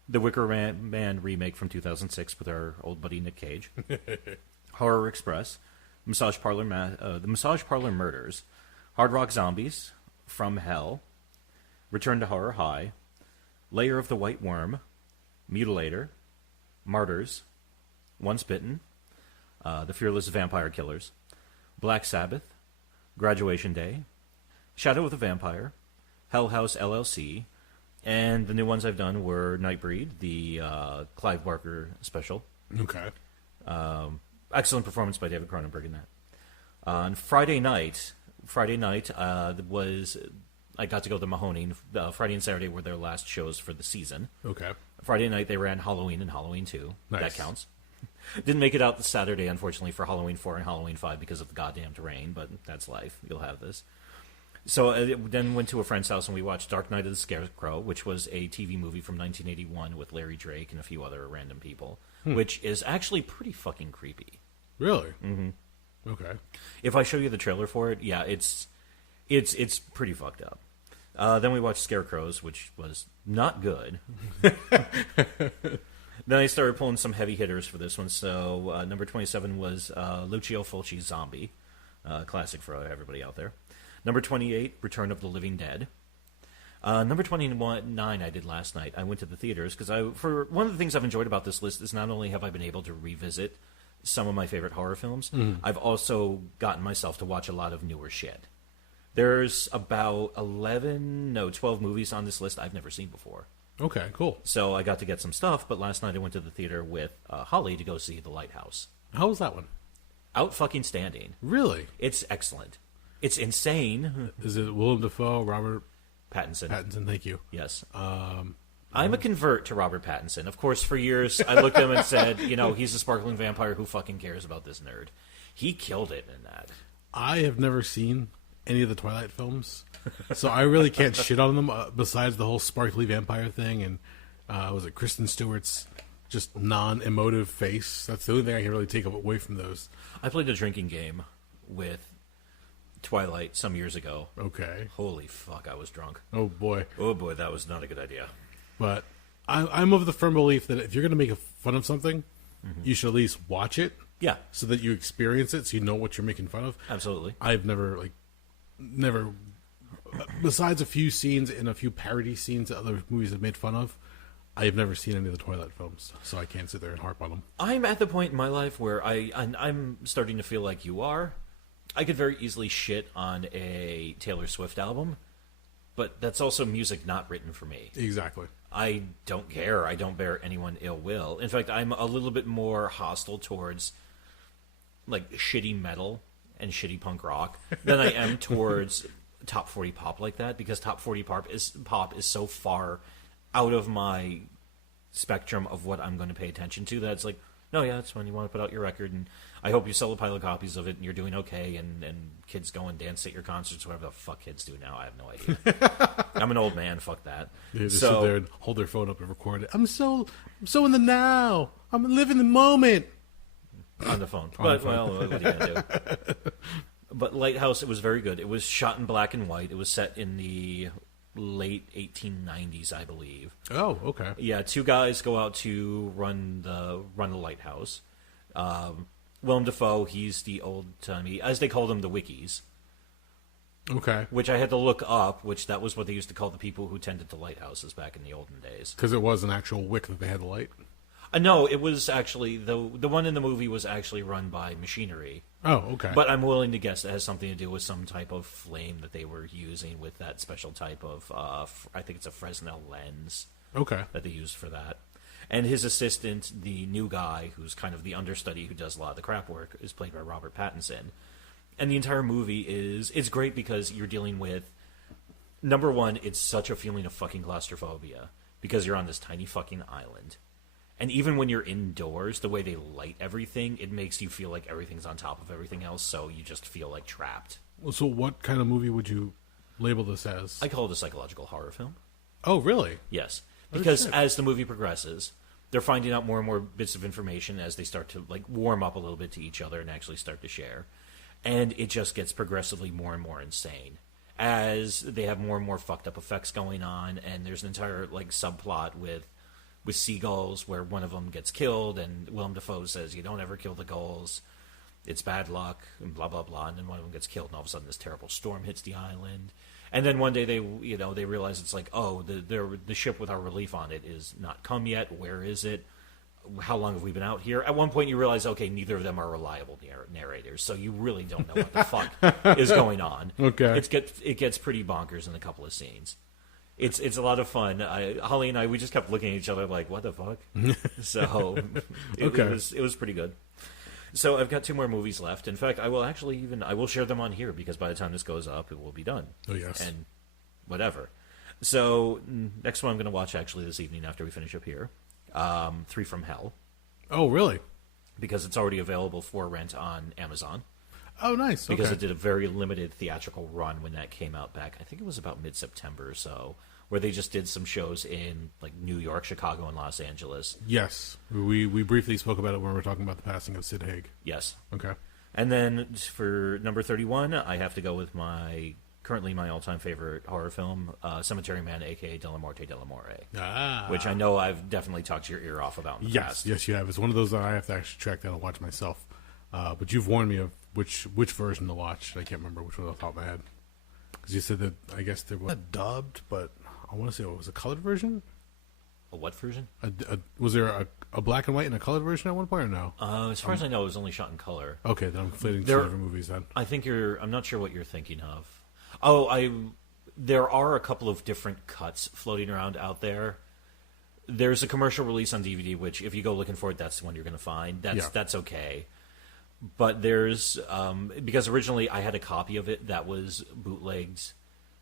The Wicker Man remake from 2006 with our old buddy Nick Cage, Horror Express, The Massage Parlor Murders, Hard Rock Zombies, From Hell, Return to Horror High, Layer of the White Worm, Mutilator, Martyrs, Once Bitten, The Fearless Vampire Killers, Black Sabbath, Graduation Day, Shadow of the Vampire, Hell House LLC, and the new ones I've done were Nightbreed, the Clive Barker special. Okay. Excellent performance by David Cronenberg in that. On Friday night was I got to go to Mahoney. Friday and Saturday were their last shows for the season. Okay. Friday night they ran Halloween and Halloween 2. Nice. That counts. Didn't make it out the Saturday, unfortunately, for Halloween 4 and Halloween 5 because of the goddamn terrain, but that's life. You'll have this. So I then went to a friend's house and we watched Dark Knight of the Scarecrow, which was a TV movie from 1981 with Larry Drake and a few other random people, which is actually pretty fucking creepy. Really? Mm-hmm. Okay. If I show you the trailer for it, yeah, it's pretty fucked up. Then we watched Scarecrows, which was not good. Then I started pulling some heavy hitters for this one. So number 27 was Lucio Fulci's Zombie, classic for everybody out there. Number 28, Return of the Living Dead. Number 29 I did last night. I went to the theaters because for one of the things I've enjoyed about this list is not only have I been able to revisit some of my favorite horror films, I've also gotten myself to watch a lot of newer shit. There's about 12 movies on this list I've never seen before. Okay, cool. So I got to get some stuff, but last night I went to the theater with Holly to go see The Lighthouse. How was that one? Out fucking standing. Really? It's excellent. It's insane. Is it Willem Dafoe, Robert Pattinson? Pattinson, thank you. Yes. I'm a convert to Robert Pattinson. Of course, for years, I looked at him and said, he's a sparkling vampire. Who fucking cares about this nerd? He killed it in that. I have never seen any of the Twilight films, so I really can't shit on them, besides the whole sparkly vampire thing and, was it Kristen Stewart's just non-emotive face? That's the only thing I can really take away from those. I played a drinking game with Twilight some years ago. Okay. Holy fuck, I was drunk. Oh, boy. Oh, boy, that was not a good idea. But I'm of the firm belief that if you're going to make fun of something, you should at least watch it. Yeah. So that you experience it, so you know what you're making fun of. Absolutely. I've never, besides a few scenes and a few parody scenes that other movies have made fun of, I have never seen any of the Twilight films, so I can't sit there and harp on them. I'm at the point in my life where I'm starting to feel like you are. I could very easily shit on a Taylor Swift album, but that's also music not written for me. Exactly. I don't care. I don't bear anyone ill will. In fact, I'm a little bit more hostile towards shitty metal and shitty punk rock than I am towards top 40 pop like that, because top 40 pop is so far out of my spectrum of what I'm going to pay attention to that it's like, no, yeah, that's when you want to put out your record, and I hope you sell a pile of copies of it, and you're doing okay, and kids go and dance at your concerts, whatever the fuck kids do now. I have no idea. I'm an old man. Fuck that. They just sit there and hold their phone up and record it. I'm so in the now. I'm living the moment. On the phone. But, well, what are you going to do? But Lighthouse, it was very good. It was shot in black and white. It was set in the late 1890s, I believe. Oh, okay. Yeah, two guys go out to run the lighthouse. Willem Dafoe, he's the old-timey, as they called him, the Wickies. Okay. Which I had to look up, which that was what they used to call the people who tended to lighthouses back in the olden days. Because it was an actual wick that they had to light? No, it was actually, the one in the movie was actually run by machinery. Oh, okay. But I'm willing to guess that has something to do with some type of flame that they were using with that special type of, I think it's a Fresnel lens. Okay. That they used for that. And his assistant, the new guy, who's kind of the understudy who does a lot of the crap work, is played by Robert Pattinson. And the entire movie it's great because you're dealing with, number one, it's such a feeling of fucking claustrophobia because you're on this tiny fucking island. And even when you're indoors, the way they light everything, it makes you feel like everything's on top of everything else, so you just feel like trapped. Well, so what kind of movie would you label this as? I call it a psychological horror film. Oh, really? Yes. Because as the movie progresses, they're finding out more and more bits of information as they start to like warm up a little bit to each other and actually start to share. And it just gets progressively more and more insane as they have more and more fucked up effects going on. And there's an entire like subplot with seagulls where one of them gets killed, and Willem Dafoe says, "You don't ever kill the gulls. It's bad luck," and blah blah blah. And then one of them gets killed, and all of a sudden this terrible storm hits the island. And then one day they realize it's like, oh, the ship with our relief on it is not come yet. Where is it? How long have we been out here? At one point, you realize, okay, neither of them are reliable narrators, so you really don't know what the fuck is going on. Okay, it gets pretty bonkers in a couple of scenes. It's a lot of fun. Holly and I, we just kept looking at each other like, what the fuck? So it was pretty good. So I've got 2 more movies left. In fact, I will share them on here because by the time this goes up, it will be done. Oh yes, and whatever. So next one I'm going to watch actually this evening after we finish up here. 3 from Hell. Oh, really? Because it's already available for rent on Amazon. Oh, nice. Because it did a very limited theatrical run when that came out back. I think it was about mid-September or so, where they just did some shows in like New York, Chicago, and Los Angeles. Yes. We briefly spoke about it when we were talking about the passing of Sid Haig. Yes. Okay. And then for number 31, I have to go with currently my all-time favorite horror film, Cemetery Man, a.k.a. Della Morte Della More, which I know I've definitely talked your ear off about in the past. Yes, you have. It's one of those that I have to actually track down and watch myself. But you've warned me of which version to watch. I can't remember which one off the top of my head. Because you said that, I guess they were dubbed, but I want to say it was a colored version? A what version? Was there a black and white and a colored version at one point, or no? As far as I know, it was only shot in color. Okay, then I'm conflating 2 different movies then. I think I'm not sure what you're thinking of. Oh, there are a couple of different cuts floating around out there. There's a commercial release on DVD, which if you go looking for it, that's the one you're going to find. That's okay. But there's because originally I had a copy of it that was bootlegged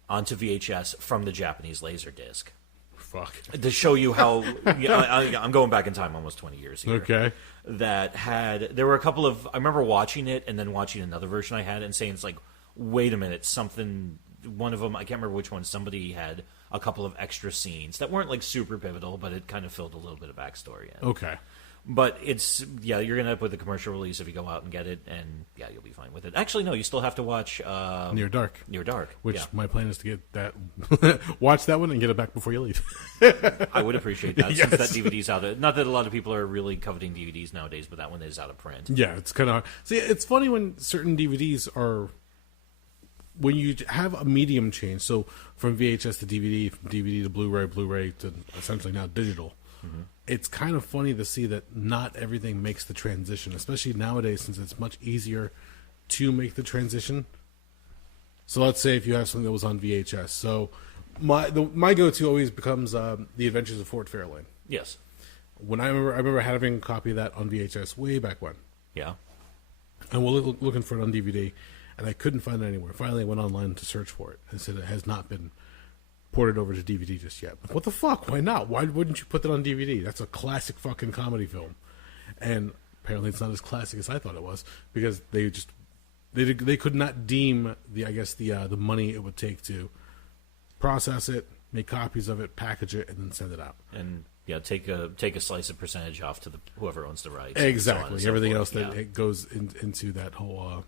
onto VHS from the Japanese Laserdisc. Fuck. To show you how I'm going back in time almost 20 years here. Okay. There were a couple of, I remember watching it and then watching another version I had and saying, it's like, wait a minute, one of them, I can't remember which one, somebody had a couple of extra scenes that weren't like super pivotal, but it kind of filled a little bit of backstory in. Okay. But you're going to end up with a commercial release if you go out and get it, and you'll be fine with it. Actually, no, you still have to watch Near Dark. Near Dark. Which my plan is to get that, watch that one and get it back before you leave. I would appreciate that, yes. since that DVD's out. Not that a lot of people are really coveting DVDs nowadays, but that one is out of print. Yeah, it's kind of hard. See, it's funny when certain DVDs are, when you have a medium change, so from VHS to DVD, from DVD to Blu-ray to essentially now digital, it's kind of funny to see that not everything makes the transition, especially nowadays since it's much easier to make the transition. So let's say if you have something that was on VHS. So my go-to always becomes The Adventures of Fort Fairlane. Yes. When I remember having a copy of that on VHS way back when. Yeah. And we're looking for it on DVD, and I couldn't find it anywhere. Finally, I went online to search for it, and it said it has not been ported over to DVD just yet. What the fuck? Why not? Why wouldn't you put that on DVD? That's a classic fucking comedy film. And apparently it's not as classic as I thought it was, because they could not deem the money it would take to process it, make copies of it, package it, and then send it out. And take a slice of percentage off to whoever owns the rights. Exactly. Everything else that it goes into that whole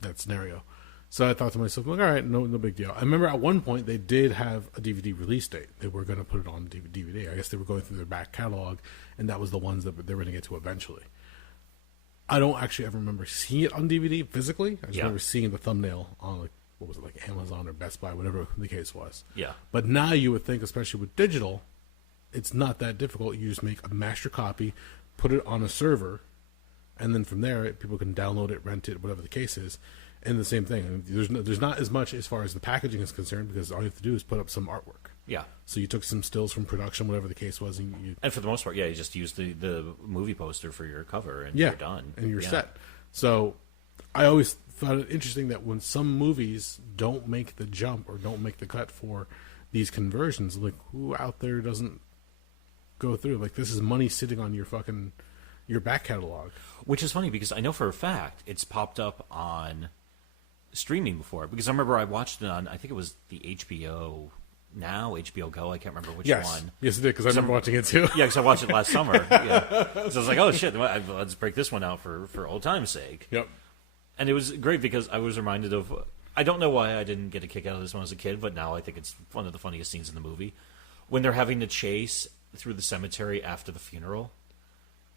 that scenario. So I thought to myself, like, all right, no big deal. I remember at one point they did have a DVD release date. They were going to put it on DVD. I guess they were going through their back catalog, and that was the ones that they were going to get to eventually. I don't actually ever remember seeing it on DVD physically. I just remember seeing the thumbnail on like Amazon or Best Buy, whatever the case was. Yeah. But now you would think, especially with digital, it's not that difficult. You just make a master copy, put it on a server, and then from there people can download it, rent it, whatever the case is. And the same thing. There's not as much as far as the packaging is concerned, because all you have to do is put up some artwork. Yeah. So you took some stills from production, whatever the case was, and for the most part, you just use the movie poster for your cover, and you're done. And you're set. So I always found it interesting that when some movies don't make the jump or don't make the cut for these conversions, like who out there doesn't go through? Like this is money sitting on your back catalog. Which is funny because I know for a fact it's popped up on streaming before. Because I remember I watched it on, I think it was the HBO Now, HBO Go. I can't remember which one. Yes, it did, because I remember watching it too. Yeah, because I watched it last summer. Yeah. So I was like, oh shit, let's break this one out for old time's sake. Yep. And it was great because I was reminded of, I don't know why I didn't get a kick out of this when I was a kid, but now I think it's one of the funniest scenes in the movie. When they're having to chase through the cemetery after the funeral.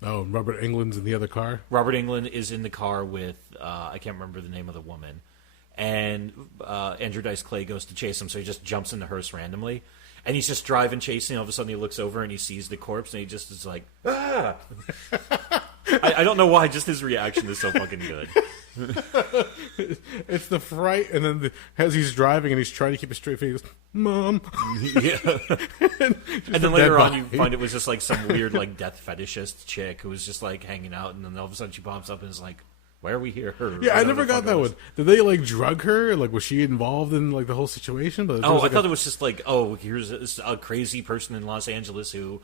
Oh, Robert Englund's in the other car? Robert Englund is in the car with, I can't remember the name of the woman. And Andrew Dice Clay goes to chase him, so he just jumps in the hearse randomly. And he's just driving, chasing, all of a sudden he looks over and he sees the corpse, and he just is like, ah! I don't know why, just his reaction is so fucking good. It's the fright, and then as he's driving and he's trying to keep a straight face, he goes, Mom. Yeah. and then later on, you find it was just like some weird like death fetishist chick who was just like hanging out, and then all of a sudden she pops up and is like, why are we here? Yeah, I never got that one. Did they like drug her? Like, was she involved in like the whole situation? But I thought it was just like, oh, here's a crazy person in Los Angeles who,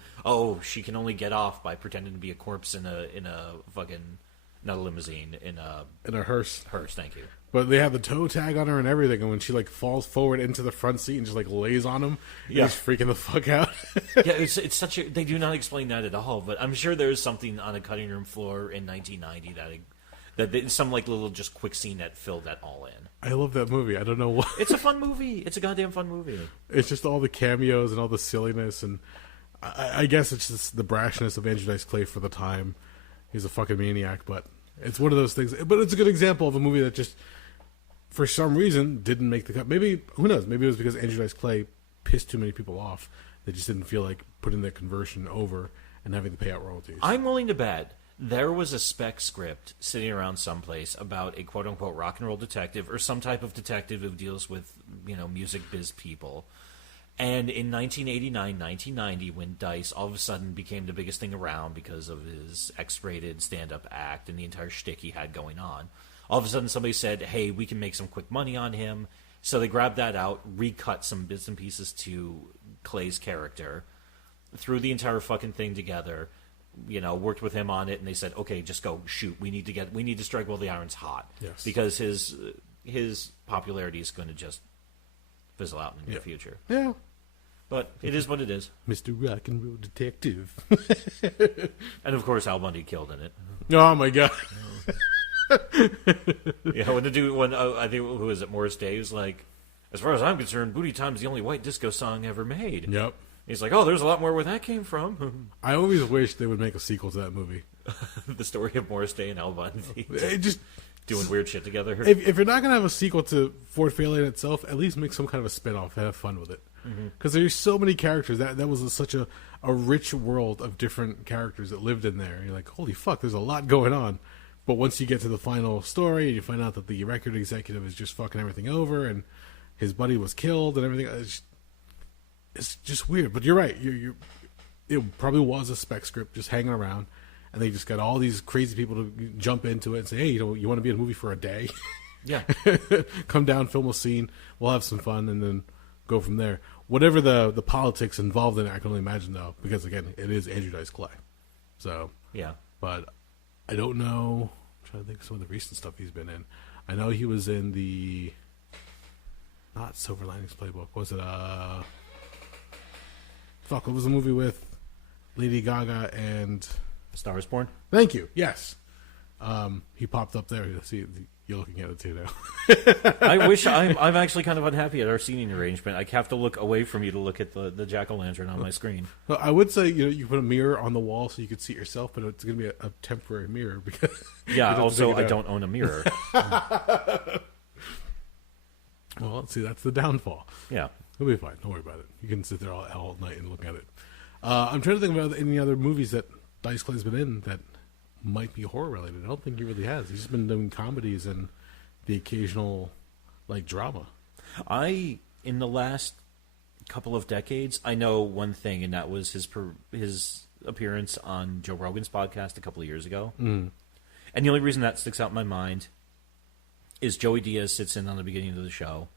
she can only get off by pretending to be a corpse in a fucking, not a limousine, in a hearse. Hearse, thank you. But they have the toe tag on her and everything, and when she like falls forward into the front seat and just like lays on him, he's freaking the fuck out. Yeah, it's such a. They do not explain that at all, but I'm sure there's something on a cutting room floor in 1990 that some like little just quick scene that filled that all in. I love that movie. I don't know why. It's a fun movie. It's a goddamn fun movie. It's just all the cameos and all the silliness, and I guess it's just the brashness of Andrew Dice Clay for the time. He's a fucking maniac, but it's one of those things. But it's a good example of a movie that just, for some reason, didn't make the cut. Maybe, who knows? Maybe it was because Andrew Dice Clay pissed too many people off. They just didn't feel like putting the conversion over and having to pay out royalties. I'm willing to bet there was a spec script sitting around someplace about a quote-unquote rock and roll detective or some type of detective who deals with, music biz people. And in 1989, 1990, when Dice all of a sudden became the biggest thing around because of his X-rated stand-up act and the entire shtick he had going on, all of a sudden somebody said, hey, we can make some quick money on him. So they grabbed that out, recut some bits and pieces to Clay's character, threw the entire fucking thing together, worked with him on it, and they said, okay, just go shoot. We need to strike while the iron's hot. Yes. Because his popularity is going to just fizzle out in the near future. Yeah. But it is what it is. Mr. Rock and Roll Detective. And of course Al Bundy killed in it. Oh my god. Yeah, when I think, who was it, Morris Day, was like, as far as I'm concerned, Booty Time's the only white disco song ever made. Yep. He's like, there's a lot more where that came from. I always wish they would make a sequel to that movie. The story of Morris Day and Al Bundy. Just doing weird shit together. If you're not going to have a sequel to Fort Fairlane itself, at least make some kind of a spin-off and have fun with it. Because there's so many characters. That was such a rich world of different characters that lived in there. You're like, holy fuck, there's a lot going on. But once you get to the final story and you find out that the record executive is just fucking everything over and his buddy was killed and everything, it's just weird. But you're right. It probably was a spec script just hanging around, and they just got all these crazy people to jump into it and say, hey, you want to be in a movie for a day? Yeah. Come down, film a scene, we'll have some fun, and then go from there. Whatever the politics involved in it, I can only imagine, though, because, again, it is Andrew Dice Clay. So, yeah. But I don't know. I'm trying to think of some of the recent stuff he's been in. I know he was in the, not Silver Linings Playbook. Was it, what was the movie with Lady Gaga and Star is Born? Thank you. Yes. He popped up there. See, you're looking at it too now. I wish I'm actually kind of unhappy at our seating arrangement. I have to look away from you to look at the jack-o'-lantern on my screen. Well, I would say you put a mirror on the wall so you could see yourself, but it's going to be a temporary mirror because also I don't own a mirror. Well, see, that's the downfall. Yeah. It'll be fine. Don't worry about it. You can sit there all night and look at it. I'm trying to think about any other movies that Dice Clay's been in that might be horror related. I don't think he really has. He's just been doing comedies and the occasional drama. In the last couple of decades, I know one thing, and that was his appearance on Joe Rogan's podcast a couple of years ago. And the only reason that sticks out in my mind is Joey Diaz sits in on the beginning of the show.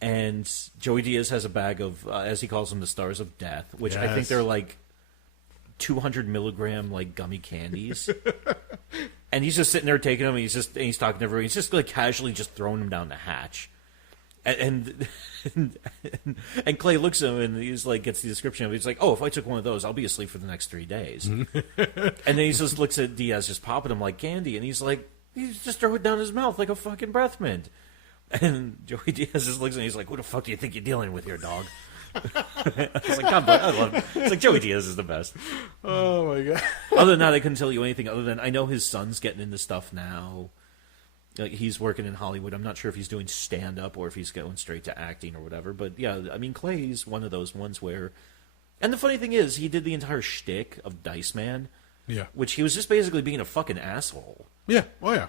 And Joey Diaz has a bag of, as he calls them, the Stars of Death, which I think they're like 200 milligram like gummy candies. And he's just sitting there taking them, and he's talking to everybody. He's just like casually just throwing them down the hatch. And Clay looks at him, and he's like, gets the description of it. He's like, "Oh, if I took one of those, I'll be asleep for the next 3 days." And then he just looks at Diaz, just popping him like candy, and he's like, he's just throwing it down his mouth like a fucking breath mint. And Joey Diaz just looks at him, he's like, "Who the fuck do you think you're dealing with here, dog?" It's like, God, I love him. It's like Joey Diaz is the best. Oh my god. Other than that, I couldn't tell you anything other than I know his son's getting into stuff now. Like, he's working in Hollywood. I'm not sure if he's doing stand-up or if he's going straight to acting or whatever. But yeah, I mean, Clay's one of those ones where... And the funny thing is, he did the entire shtick of Dice Man. Yeah. Which he was just basically being a fucking asshole. Yeah. Oh yeah.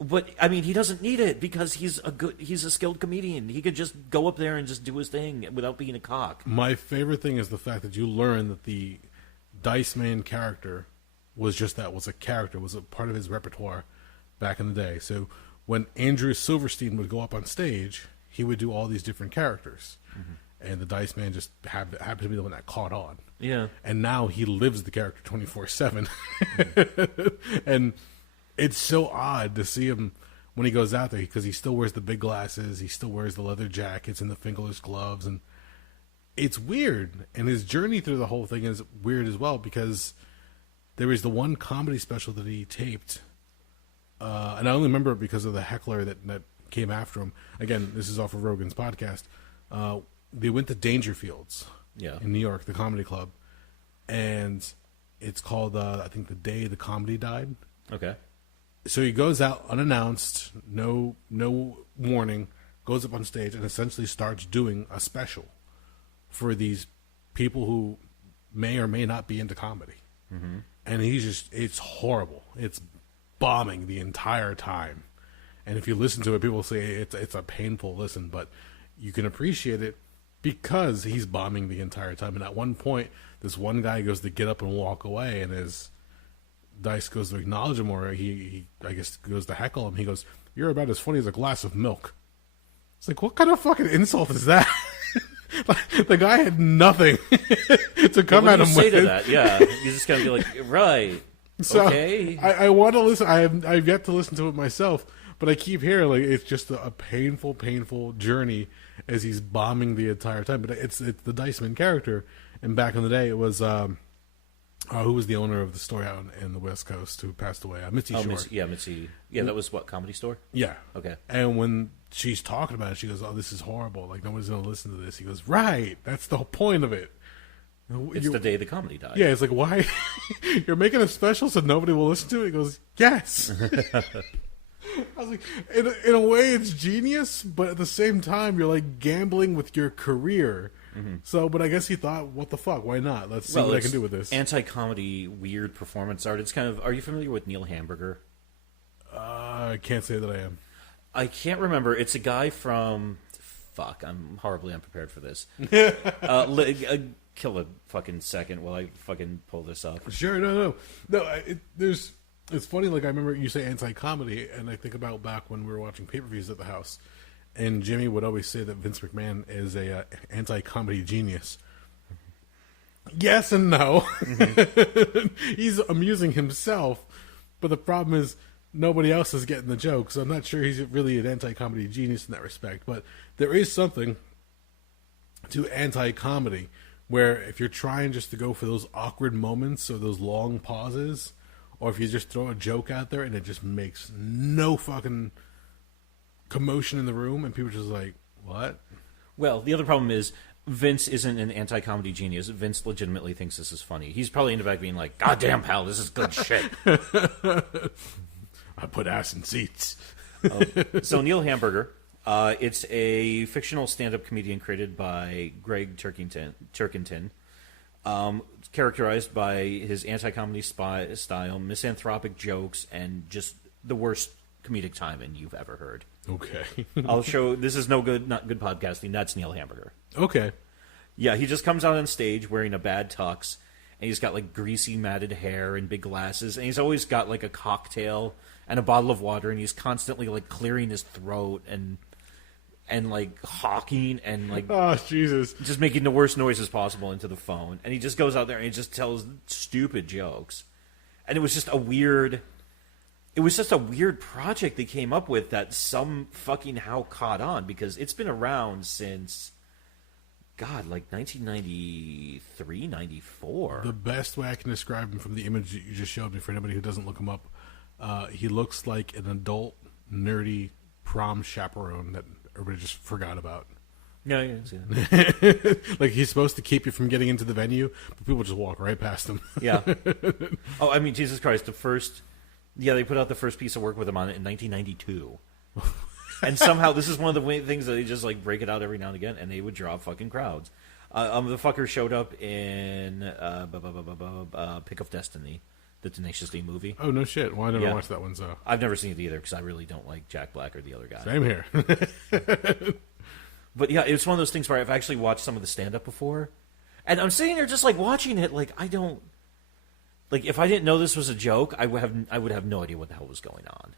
But, I mean, he doesn't need it because he's a skilled comedian. He could just go up there and just do his thing without being a cock. My favorite thing is the fact that you learn that the Dice Man character was just that, was a character, was a part of his repertoire back in the day. So when Andrew Silverstein would go up on stage, he would do all these different characters. Mm-hmm. And the Dice Man just happened to be the one that caught on. Yeah. And now he lives the character 24/7. Mm-hmm. And... it's so odd to see him when he goes out there because he still wears the big glasses, he still wears the leather jackets and the fingerless gloves, and it's weird. And his journey through the whole thing is weird as well because there was the one comedy special that he taped, and I only remember it because of the heckler that came after him. Again, this is off of Rogan's podcast. They went to Dangerfields in New York, the comedy club, and it's called, I think, The Day the Comedy Died. Okay. So he goes out unannounced, no warning, goes up on stage and essentially starts doing a special for these people who may or may not be into comedy. Mm-hmm. And it's horrible. It's bombing the entire time. And if you listen to it, people say it's a painful listen, but you can appreciate it because he's bombing the entire time. And at one point, this one guy goes to get up and walk away, and his Dice goes to acknowledge him, or he I guess goes to heckle him. He goes, "You're about as funny as a glass of milk." It's like, what kind of fucking insult is that? Like, the guy had nothing to come at him with. Say to that, yeah, you just gotta be like, right, so okay. I want to listen. I've yet to listen to it myself, but I keep hearing like it's just a painful journey as he's bombing the entire time. But it's the Dice Man character, and back in the day, it was. Who was the owner of the store out in the West Coast who passed away? Mitzi Shore. Mitzi. Yeah, that was what, Comedy Store? Yeah. Okay. And when she's talking about it, she goes, "Oh, this is horrible. Like, nobody's going to listen to this." He goes, "Right. That's the whole point of it." It's the day the comedy died. Yeah, it's like, why? You're making a special so nobody will listen to it? He goes, "Yes." I was like, in a way, it's genius, but at the same time, you're like gambling with your career. Mm-hmm. So, but I guess he thought, what the fuck? Why not? Let's see what I can do with this. Anti-comedy, weird performance art. It's kind of... Are you familiar with Neil Hamburger? I can't say that I am. I can't remember. It's a guy from... Fuck, I'm horribly unprepared for this. Kill a fucking second while I fucking pull this up. Sure, no. It's funny, like, I remember you say anti-comedy, and I think about back when we were watching pay-per-views at the house. And Jimmy would always say that Vince McMahon is a anti-comedy genius. Yes and no. Mm-hmm. He's amusing himself, but the problem is nobody else is getting the joke. So I'm not sure he's really an anti-comedy genius in that respect. But there is something to anti-comedy where if you're trying just to go for those awkward moments or those long pauses, or if you just throw a joke out there and it just makes no fucking commotion in the room, and people are just like, what? Well, the other problem is Vince isn't an anti-comedy genius. Vince legitimately thinks this is funny. He's probably in the back being like, "God damn, pal, this is good shit." I put ass in seats. So Neil Hamburger, it's a fictional stand-up comedian created by Greg Turkington, characterized by his anti-comedy style, misanthropic jokes, and just the worst comedic timing you've ever heard. Okay. I'll show. This is not good podcasting. That's Neil Hamburger. Okay. Yeah, he just comes out on stage wearing a bad tux, and he's got like greasy matted hair and big glasses, and he's always got like a cocktail and a bottle of water, and he's constantly like clearing his throat and like hawking and like Oh, Jesus. just making the worst noises possible into the phone. And he just goes out there and he just tells stupid jokes. And it was just a weird project they came up with that some fucking how caught on, because it's been around since, God, like 1993, 94. The best way I can describe him from the image that you just showed me, for anybody who doesn't look him up, he looks like an adult, nerdy prom chaperone that everybody just forgot about. No, yeah. Like, he's supposed to keep you from getting into the venue, but people just walk right past him. Yeah. Oh, I mean, Jesus Christ, they put out the first piece of work with him on it in 1992. And somehow this is one of the things that they just like break it out every now and again, and they would draw fucking crowds. The fucker showed up in Pick of Destiny, the Tenacious D movie. Oh, no shit. Well, I never watched that one, so. I've never seen it either, because I really don't like Jack Black or the other guy. Same here. But yeah, it's one of those things where I've actually watched some of the stand-up before, and I'm sitting there just like watching it, like I don't, like if I didn't know this was a joke, I would have no idea what the hell was going on,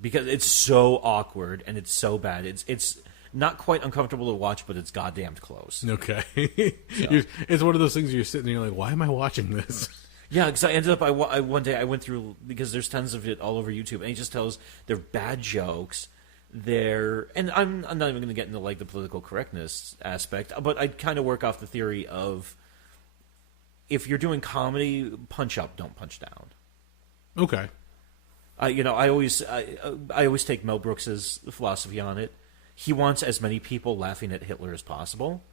because it's so awkward and it's so bad. It's not quite uncomfortable to watch, but it's goddamn close. Okay. So. It's one of those things where you're sitting there, you're like, why am I watching this? Yeah, because I ended up, one day I went through, because there's tons of it all over YouTube, and he just tells they're bad jokes. And I'm not even going to get into like the political correctness aspect, but I kind of work off the theory of, if you're doing comedy, punch up, don't punch down. Okay. I always take Mel Brooks's philosophy on it. He wants as many people laughing at Hitler as possible.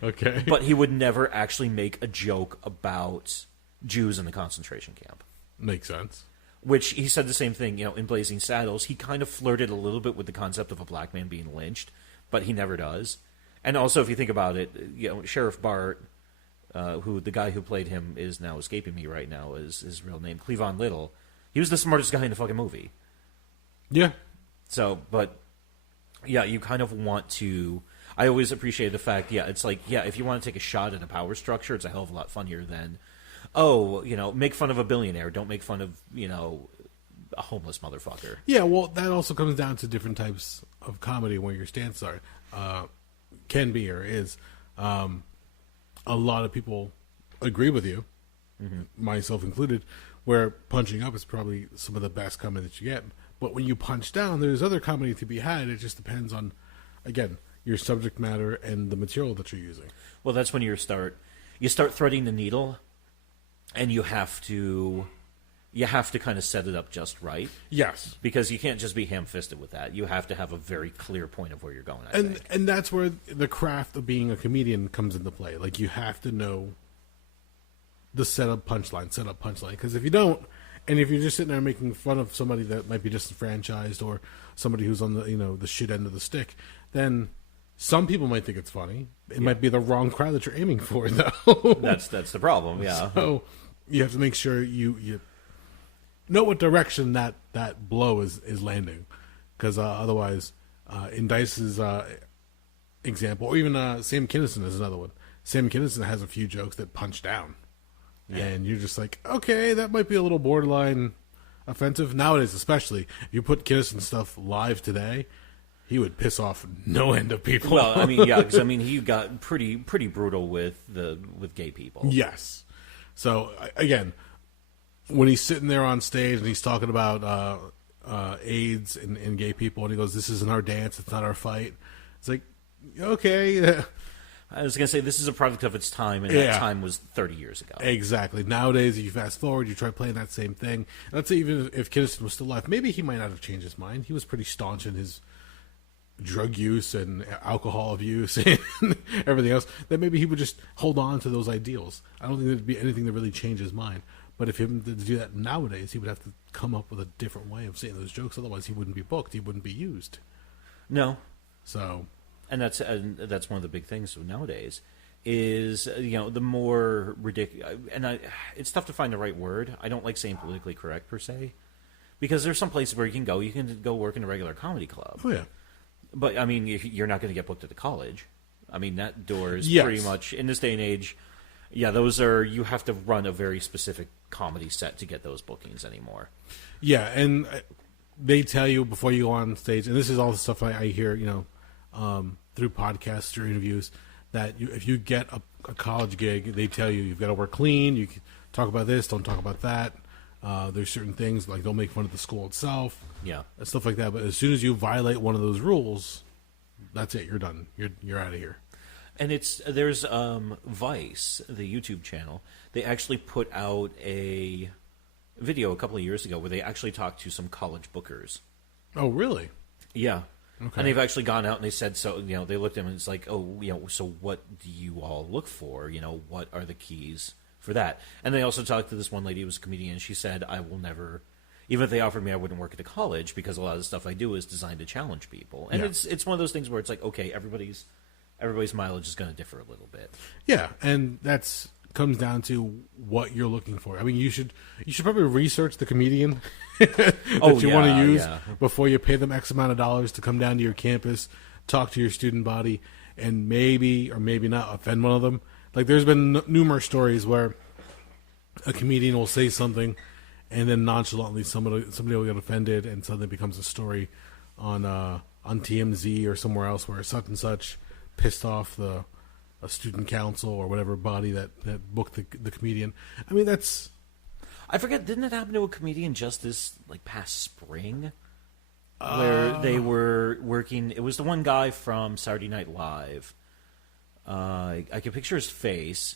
Okay. But he would never actually make a joke about Jews in the concentration camp. Makes sense. Which he said the same thing, in Blazing Saddles. He kind of flirted a little bit with the concept of a black man being lynched, but he never does. And also, if you think about it, Sheriff Bart, who the guy who played him is now escaping me right now, is his real name, Cleavon Little. He was the smartest guy in the fucking movie. Yeah. So, but yeah, you kind of want to. I always appreciate the fact, it's like, if you want to take a shot at a power structure, it's a hell of a lot funnier than, make fun of a billionaire. Don't make fun of, a homeless motherfucker. Yeah, well, that also comes down to different types of comedy where your stance are. Can be or is. A lot of people agree with you, myself included, where punching up is probably some of the best comedy that you get. But when you punch down, there's other comedy to be had. It just depends on, again, your subject matter and the material that you're using. Well, that's when you start threading the needle, and you have to kind of set it up just right. Yes, because you can't just be ham-fisted with that. You have to have a very clear point of where you're going. I think. And that's where the craft of being a comedian comes into play. Like, you have to know the setup punchline. Because if you don't, and if you're just sitting there making fun of somebody that might be disenfranchised or somebody who's on the the shit end of the stick, then some people might think it's funny. It might be the wrong crowd that you're aiming for, though. That's the problem. Yeah. So you have to make sure you know what direction that blow is landing, because otherwise, in Dice's example, or even Sam Kinison is another one. Sam Kinison has a few jokes that punch down. Yeah. And you're just like, okay, that might be a little borderline offensive. Nowadays, especially, if you put Kinison stuff live today, he would piss off no end of people. Well, I mean, yeah, because he got pretty brutal with gay people. Yes. So, again, when he's sitting there on stage and he's talking about AIDS and gay people, and he goes, "This isn't our dance, it's not our fight." It's like, okay. I was going to say, this is a product of its time, and that time was 30 years ago. Exactly. Nowadays, if you fast forward, you try playing that same thing. Let's say even if Kinison was still alive, maybe he might not have changed his mind. He was pretty staunch in his drug use and alcohol abuse and everything else. That maybe he would just hold on to those ideals. I don't think there'd be anything that really changed his mind. But if him to do that nowadays, he would have to come up with a different way of saying those jokes. Otherwise, he wouldn't be booked. He wouldn't be used. No. So... And that's one of the big things nowadays is, the more ridiculous, and it's tough to find the right word. I don't like saying politically correct per se, because there's some places where you can go work in a regular comedy club. Oh, yeah. But, I mean, you're not going to get booked at the college. I mean, that door is yes. pretty much, in this day and age, Yeah, those are, you have to run a very specific comedy set to get those bookings anymore. Yeah, and they tell you before you go on stage, and this is all the stuff I hear, through podcasts or interviews, that if you get a college gig, they tell you you've got to work clean, you can talk about this, don't talk about that. There's certain things, like don't make fun of the school itself. Yeah. And stuff like that. But as soon as you violate one of those rules, that's it. You're done. You're out of here. And there's Vice, the YouTube channel. They actually put out a video a couple of years ago where they actually talked to some college bookers. Oh, really? Yeah. Okay. And they've actually gone out and they said, so, they looked at them and it's like, oh, so what do you all look for? What are the keys for that? And they also talked to this one lady who was a comedian. She said, I will never, even if they offered me, I wouldn't work at a college because a lot of the stuff I do is designed to challenge people. And it's one of those things where it's like, okay, everybody's mileage is going to differ a little bit. Yeah, and that's comes down to what you're looking for. I mean, you should probably research the comedian that you want to use before you pay them X amount of dollars to come down to your campus, talk to your student body, and maybe or maybe not offend one of them. Like, there's been numerous stories where a comedian will say something, and then nonchalantly somebody will get offended, and suddenly it becomes a story on TMZ or somewhere else where such and such pissed off a student council or whatever body that booked the comedian. I mean, that's... I forget, didn't it happen to a comedian just this, past spring? Where they were working... It was the one guy from Saturday Night Live. I can picture his face.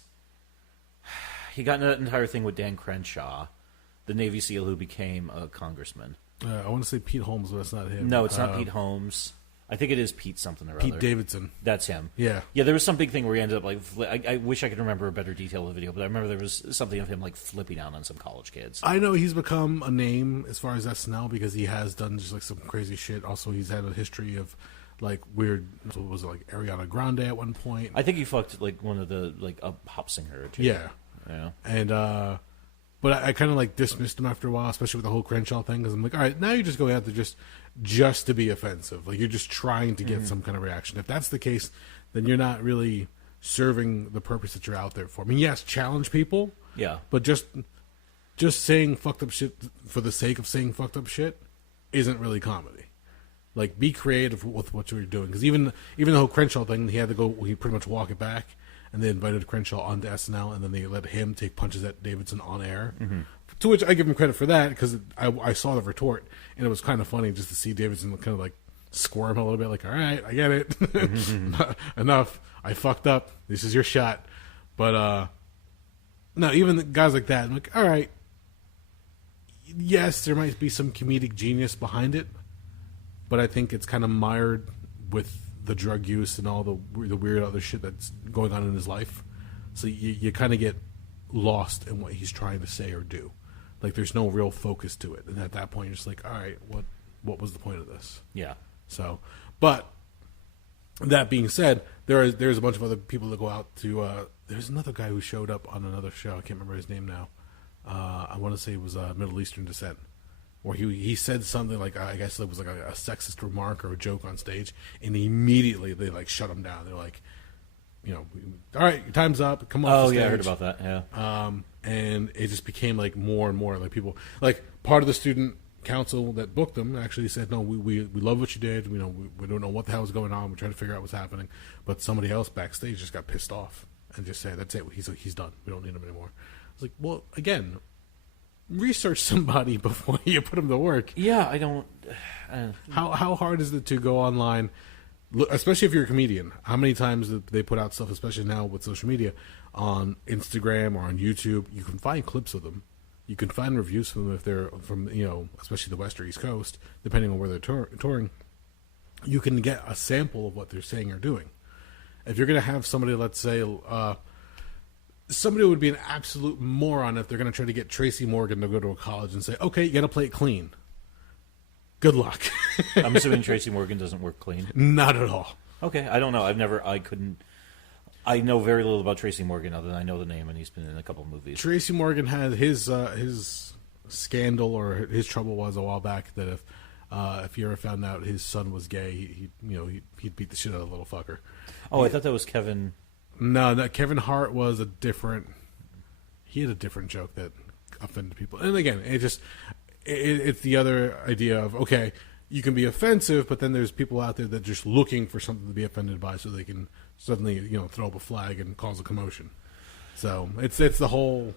He got in that entire thing with Dan Crenshaw, the Navy SEAL who became a congressman. I want to say Pete Holmes, but that's not him. No, it's not Pete Holmes. I think it is Pete something or other. Pete Davidson. That's him. Yeah. Yeah, there was some big thing where he ended up, I wish I could remember a better detail of the video, but I remember there was something of him, flipping out on some college kids. I know he's become a name as far as SNL because he has done just, some crazy shit. Also, he's had a history of, weird, what was it, Ariana Grande at one point. I think he fucked, one of the, a pop singer or two. Yeah. Yeah. And, but I kind of, dismissed him after a while, especially with the whole Crenshaw thing, because I'm like, all right, now you're just going out there just to be offensive. You're just trying to get some kind of reaction. If that's the case, then you're not really serving the purpose that you're out there for. I mean, yes, challenge people. Yeah. But just saying fucked up shit for the sake of saying fucked up shit isn't really comedy. Be creative with what you're doing. Because even the whole Crenshaw thing, he pretty much walk it back. And they invited Crenshaw onto SNL, and then they let him take punches at Davidson on air. Mm-hmm. To which I give him credit for that, because I saw the retort, and it was kind of funny just to see Davidson kind of squirm a little bit, all right, I get it. Mm-hmm. Enough. I fucked up. This is your shot. But, no, even the guys like that, I'm like, all right, yes, there might be some comedic genius behind it, but I think it's kind of mired with the drug use and all the weird other shit that's going on in his life. So you kind of get lost in what he's trying to say or do. There's no real focus to it. And at that point, you're just all right, what was the point of this? Yeah. So, but that being said, there's a bunch of other people that go out to, there's another guy who showed up on another show. I can't remember his name now. I want to say it was Middle Eastern descent. Where he said something I guess it was a sexist remark or a joke on stage, and immediately they shut him down. They're all right, your time's up. Come off the stage. Yeah, I heard about that. Yeah. And it just became more and more people part of the student council that booked them actually said, no, we love what you did. We don't know what the hell is going on. We're trying to figure out what's happening. But somebody else backstage just got pissed off and just said, that's it. He's done. We don't need him anymore. I was well, again, research somebody before you put them to work. Yeah, I don't... How hard is it to go online, especially if you're a comedian? How many times do they put out stuff, especially now with social media, on Instagram or on YouTube? You can find clips of them. You can find reviews from them if they're from, especially the West or East Coast, depending on where they're touring. You can get a sample of what they're saying or doing. If you're going to have somebody, let's say... somebody would be an absolute moron if they're going to try to get Tracy Morgan to go to a college and say, okay, you got to play it clean. Good luck. I'm assuming Tracy Morgan doesn't work clean. Not at all. Okay, I don't know. I know very little about Tracy Morgan other than I know the name and he's been in a couple of movies. Tracy Morgan had his scandal or his trouble was a while back that if you ever found out his son was gay, he'd beat the shit out of the little fucker. Oh, I thought that was Kevin... No, Kevin Hart was a different. He had a different joke that offended people, and again, it's the other idea of okay, you can be offensive, but then there's people out there that are just looking for something to be offended by, so they can suddenly throw up a flag and cause a commotion. So it's the whole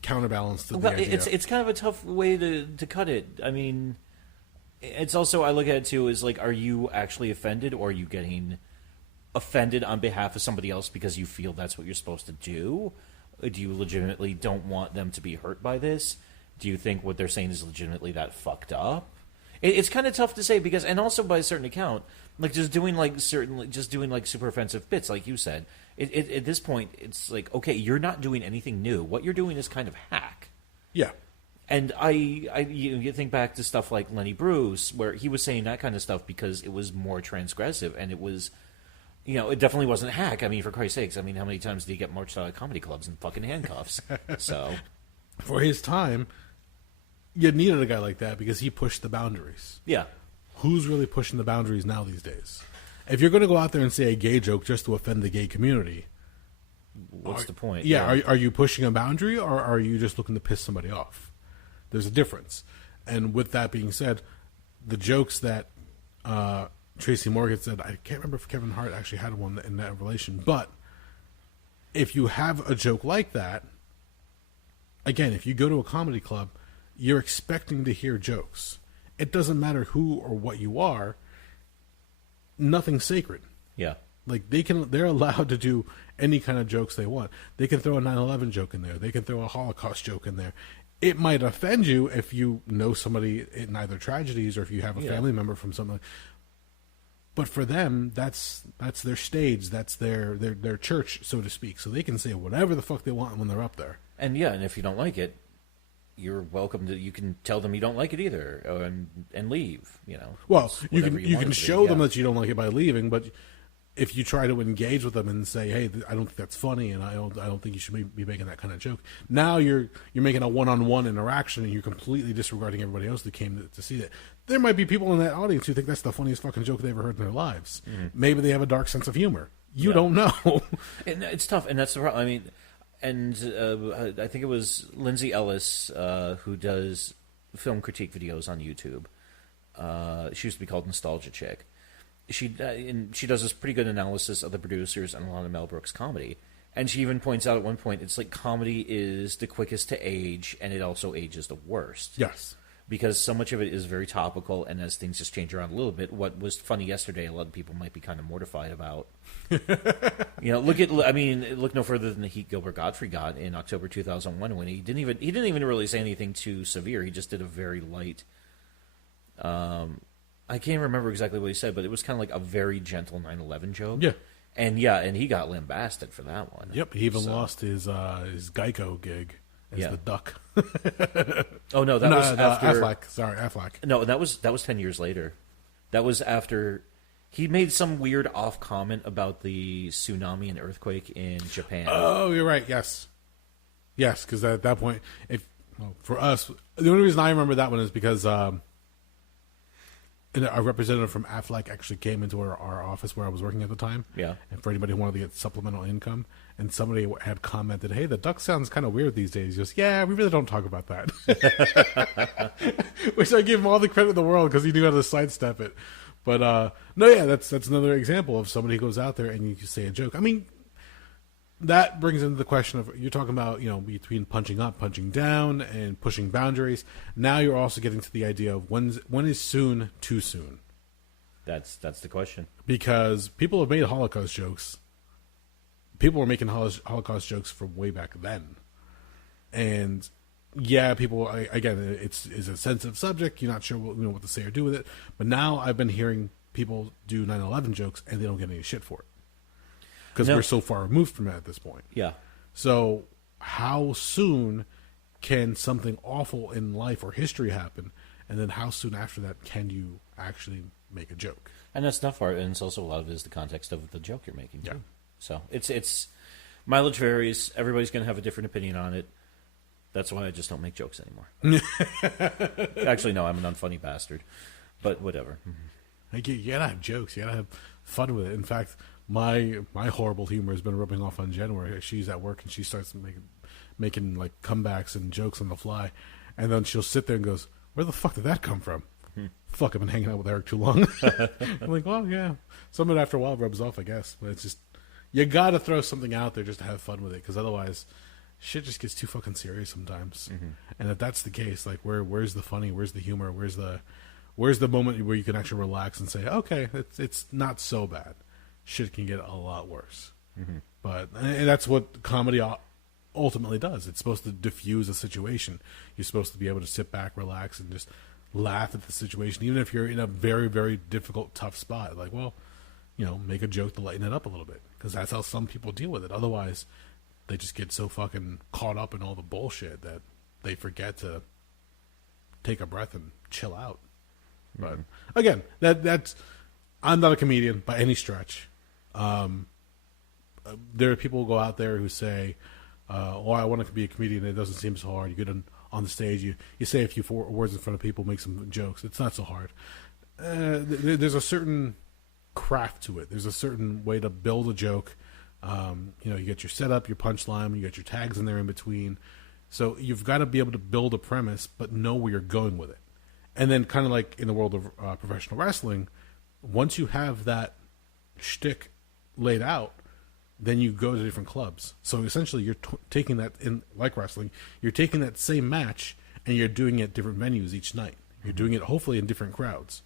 counterbalance to the idea. It's kind of a tough way to cut it. I mean, it's also I look at it too as like, are you actually offended, or are you getting offended on behalf of somebody else because you feel that's what you're supposed to do? Do you legitimately don't want them to be hurt by this? Do you think what they're saying is legitimately that fucked up? It's kind of tough to say because, and also by a certain account, like just doing super offensive bits, like you said. At this point, it's like, okay, you're not doing anything new. What you're doing is kind of hack. Yeah. And you think back to stuff like Lenny Bruce, where he was saying that kind of stuff because it was more transgressive, and it was, it definitely wasn't hack. I mean, for Christ's sakes, I mean, how many times did he get marched out of comedy clubs in fucking handcuffs? So, for his time, you needed a guy like that because he pushed the boundaries. Yeah. Who's really pushing the boundaries now these days? If you're going to go out there and say a gay joke just to offend the gay community, what's the point? Yeah, are you pushing a boundary, or are you just looking to piss somebody off? There's a difference. And with that being said, the jokes that Tracy Morgan said, I can't remember if Kevin Hart actually had one in that relation, but if you have a joke like that, again, if you go to a comedy club, you're expecting to hear jokes. It doesn't matter who or what you are. Nothing's sacred. Yeah. Like they're allowed to do any kind of jokes they want. They can throw a 9/11 joke in there. They can throw a Holocaust joke in there. It might offend you if you know somebody in either tragedies or if you have a family member from something. But for them, that's their stage. That's their church, so to speak. So they can say whatever the fuck they want when they're up there. And if you don't like it, you're welcome to. You can tell them you don't like it either, and leave. Well, you can show them that you don't like it by leaving, but if you try to engage with them and say, "Hey, I don't think that's funny, and I don't think you should be making that kind of joke," now you're making a one-on-one interaction, and you're completely disregarding everybody else that came to see that. There might be people in that audience who think that's the funniest fucking joke they ever heard in their lives. Mm-hmm. Maybe they have a dark sense of humor. You don't know. And it's tough, and that's the problem. I mean. And I think it was Lindsay Ellis who does film critique videos on YouTube. She used to be called Nostalgia Chick. She does this pretty good analysis of the producers and a lot of Mel Brooks comedy. And she even points out at one point, it's like comedy is the quickest to age, and it also ages the worst. Yes. Because so much of it is very topical, and as things just change around a little bit, what was funny yesterday, a lot of people might be kind of mortified about. Look no further than the heat Gilbert Gottfried got in October 2001 when he didn't even really say anything too severe. He just did a very light. I can't remember exactly what he said, but it was kind of like a very gentle 9/11 joke. Yeah. And he got lambasted for that one. Yep, he even lost his Geico gig as the Duck. Oh no, that was after Affleck. Sorry, Affleck. No, that was 10 years later. That was after he made some weird off comment about the tsunami and earthquake in Japan. Oh, you're right. Yes, because at that point, for us, the only reason I remember that one is because a representative from Affleck actually came into our office where I was working at the time. Yeah. And for anybody who wanted to get supplemental income, and somebody had commented, "Hey, the Duck sounds kind of weird these days." He goes, "Yeah, we really don't talk about that." Which I give him all the credit in the world because he knew how to sidestep it. But that's another example of somebody who goes out there and you say a joke. I mean, that brings into the question of you're talking about between punching up, punching down, and pushing boundaries. Now you're also getting to the idea of when is soon too soon. That's the question. Because people have made Holocaust jokes. People were making Holocaust jokes from way back then, and people again, it's a sensitive subject. You're not sure what to say or do with it. But now I've been hearing people do 9/11 jokes and they don't get any shit for it because we're so far removed from it at this point. Yeah. So how soon can something awful in life or history happen, and then how soon after that can you actually make a joke? And that's not far, and it's also a lot of it is the context of the joke you're making too. Yeah. So it's mileage varies. Everybody's going to have a different opinion on it. That's why I just don't make jokes anymore. Actually, no, I'm an unfunny bastard. But whatever. You gotta have jokes. You gotta have fun with it. In fact, my horrible humor has been rubbing off on Jen, where she's at work and she starts making like comebacks and jokes on the fly, and then she'll sit there and goes, "Where the fuck did that come from?" Fuck, I've been hanging out with Erik too long. I'm like, well, yeah. Some of it after a while rubs off, I guess. But it's just, you gotta throw something out there just to have fun with it, because otherwise, shit just gets too fucking serious sometimes. And if that's the case, like, where's the funny? Where's the humor? Where's the moment where you can actually relax and say, okay, it's not so bad. Shit can get a lot worse. But and that's what comedy ultimately does. It's supposed to diffuse a situation. You're supposed to be able to sit back, relax, and just laugh at the situation, even if you're in a very, very difficult, tough spot. Like, well, make a joke to lighten it up a little bit, because that's how some people deal with it. Otherwise, they just get so fucking caught up in all the bullshit that they forget to take a breath and chill out. But again, that's I'm not a comedian by any stretch. There are people who go out there who say, "Oh, I want to be a comedian. It doesn't seem so hard. You get on the stage, you say a few words in front of people, make some jokes. It's not so hard." There's a certain craft to it. There's a certain way to build a joke. You get your setup, your punchline, you got your tags in there in between. So you've got to be able to build a premise, but know where you're going with it. And then, kind of like in the world of professional wrestling, once you have that shtick laid out, then you go to different clubs. So essentially, you're taking that in, like wrestling, you're taking that same match and you're doing it at different venues each night. You're doing it hopefully in different crowds.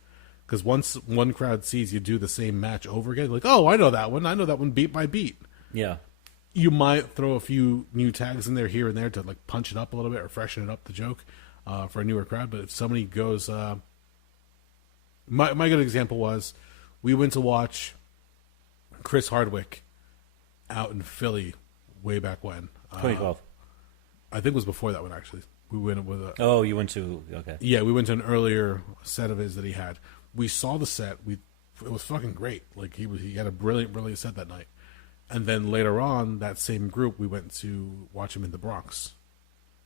Because once one crowd sees you do the same match over again, like, oh, I know that one. I know that one beat by beat. Yeah. You might throw a few new tags in there here and there to like punch it up a little bit or freshen it up, the joke, for a newer crowd. But if somebody goes, my good example was, we went to watch Chris Hardwick out in Philly way back when. 2012. I think it was before that one, actually. We went with a... Oh, you went to... Okay. Yeah, we went to an earlier set of his that he had. We saw the set. It was fucking great. Like, he had a brilliant set that night. And then later on, that same group, we went to watch him in the Bronx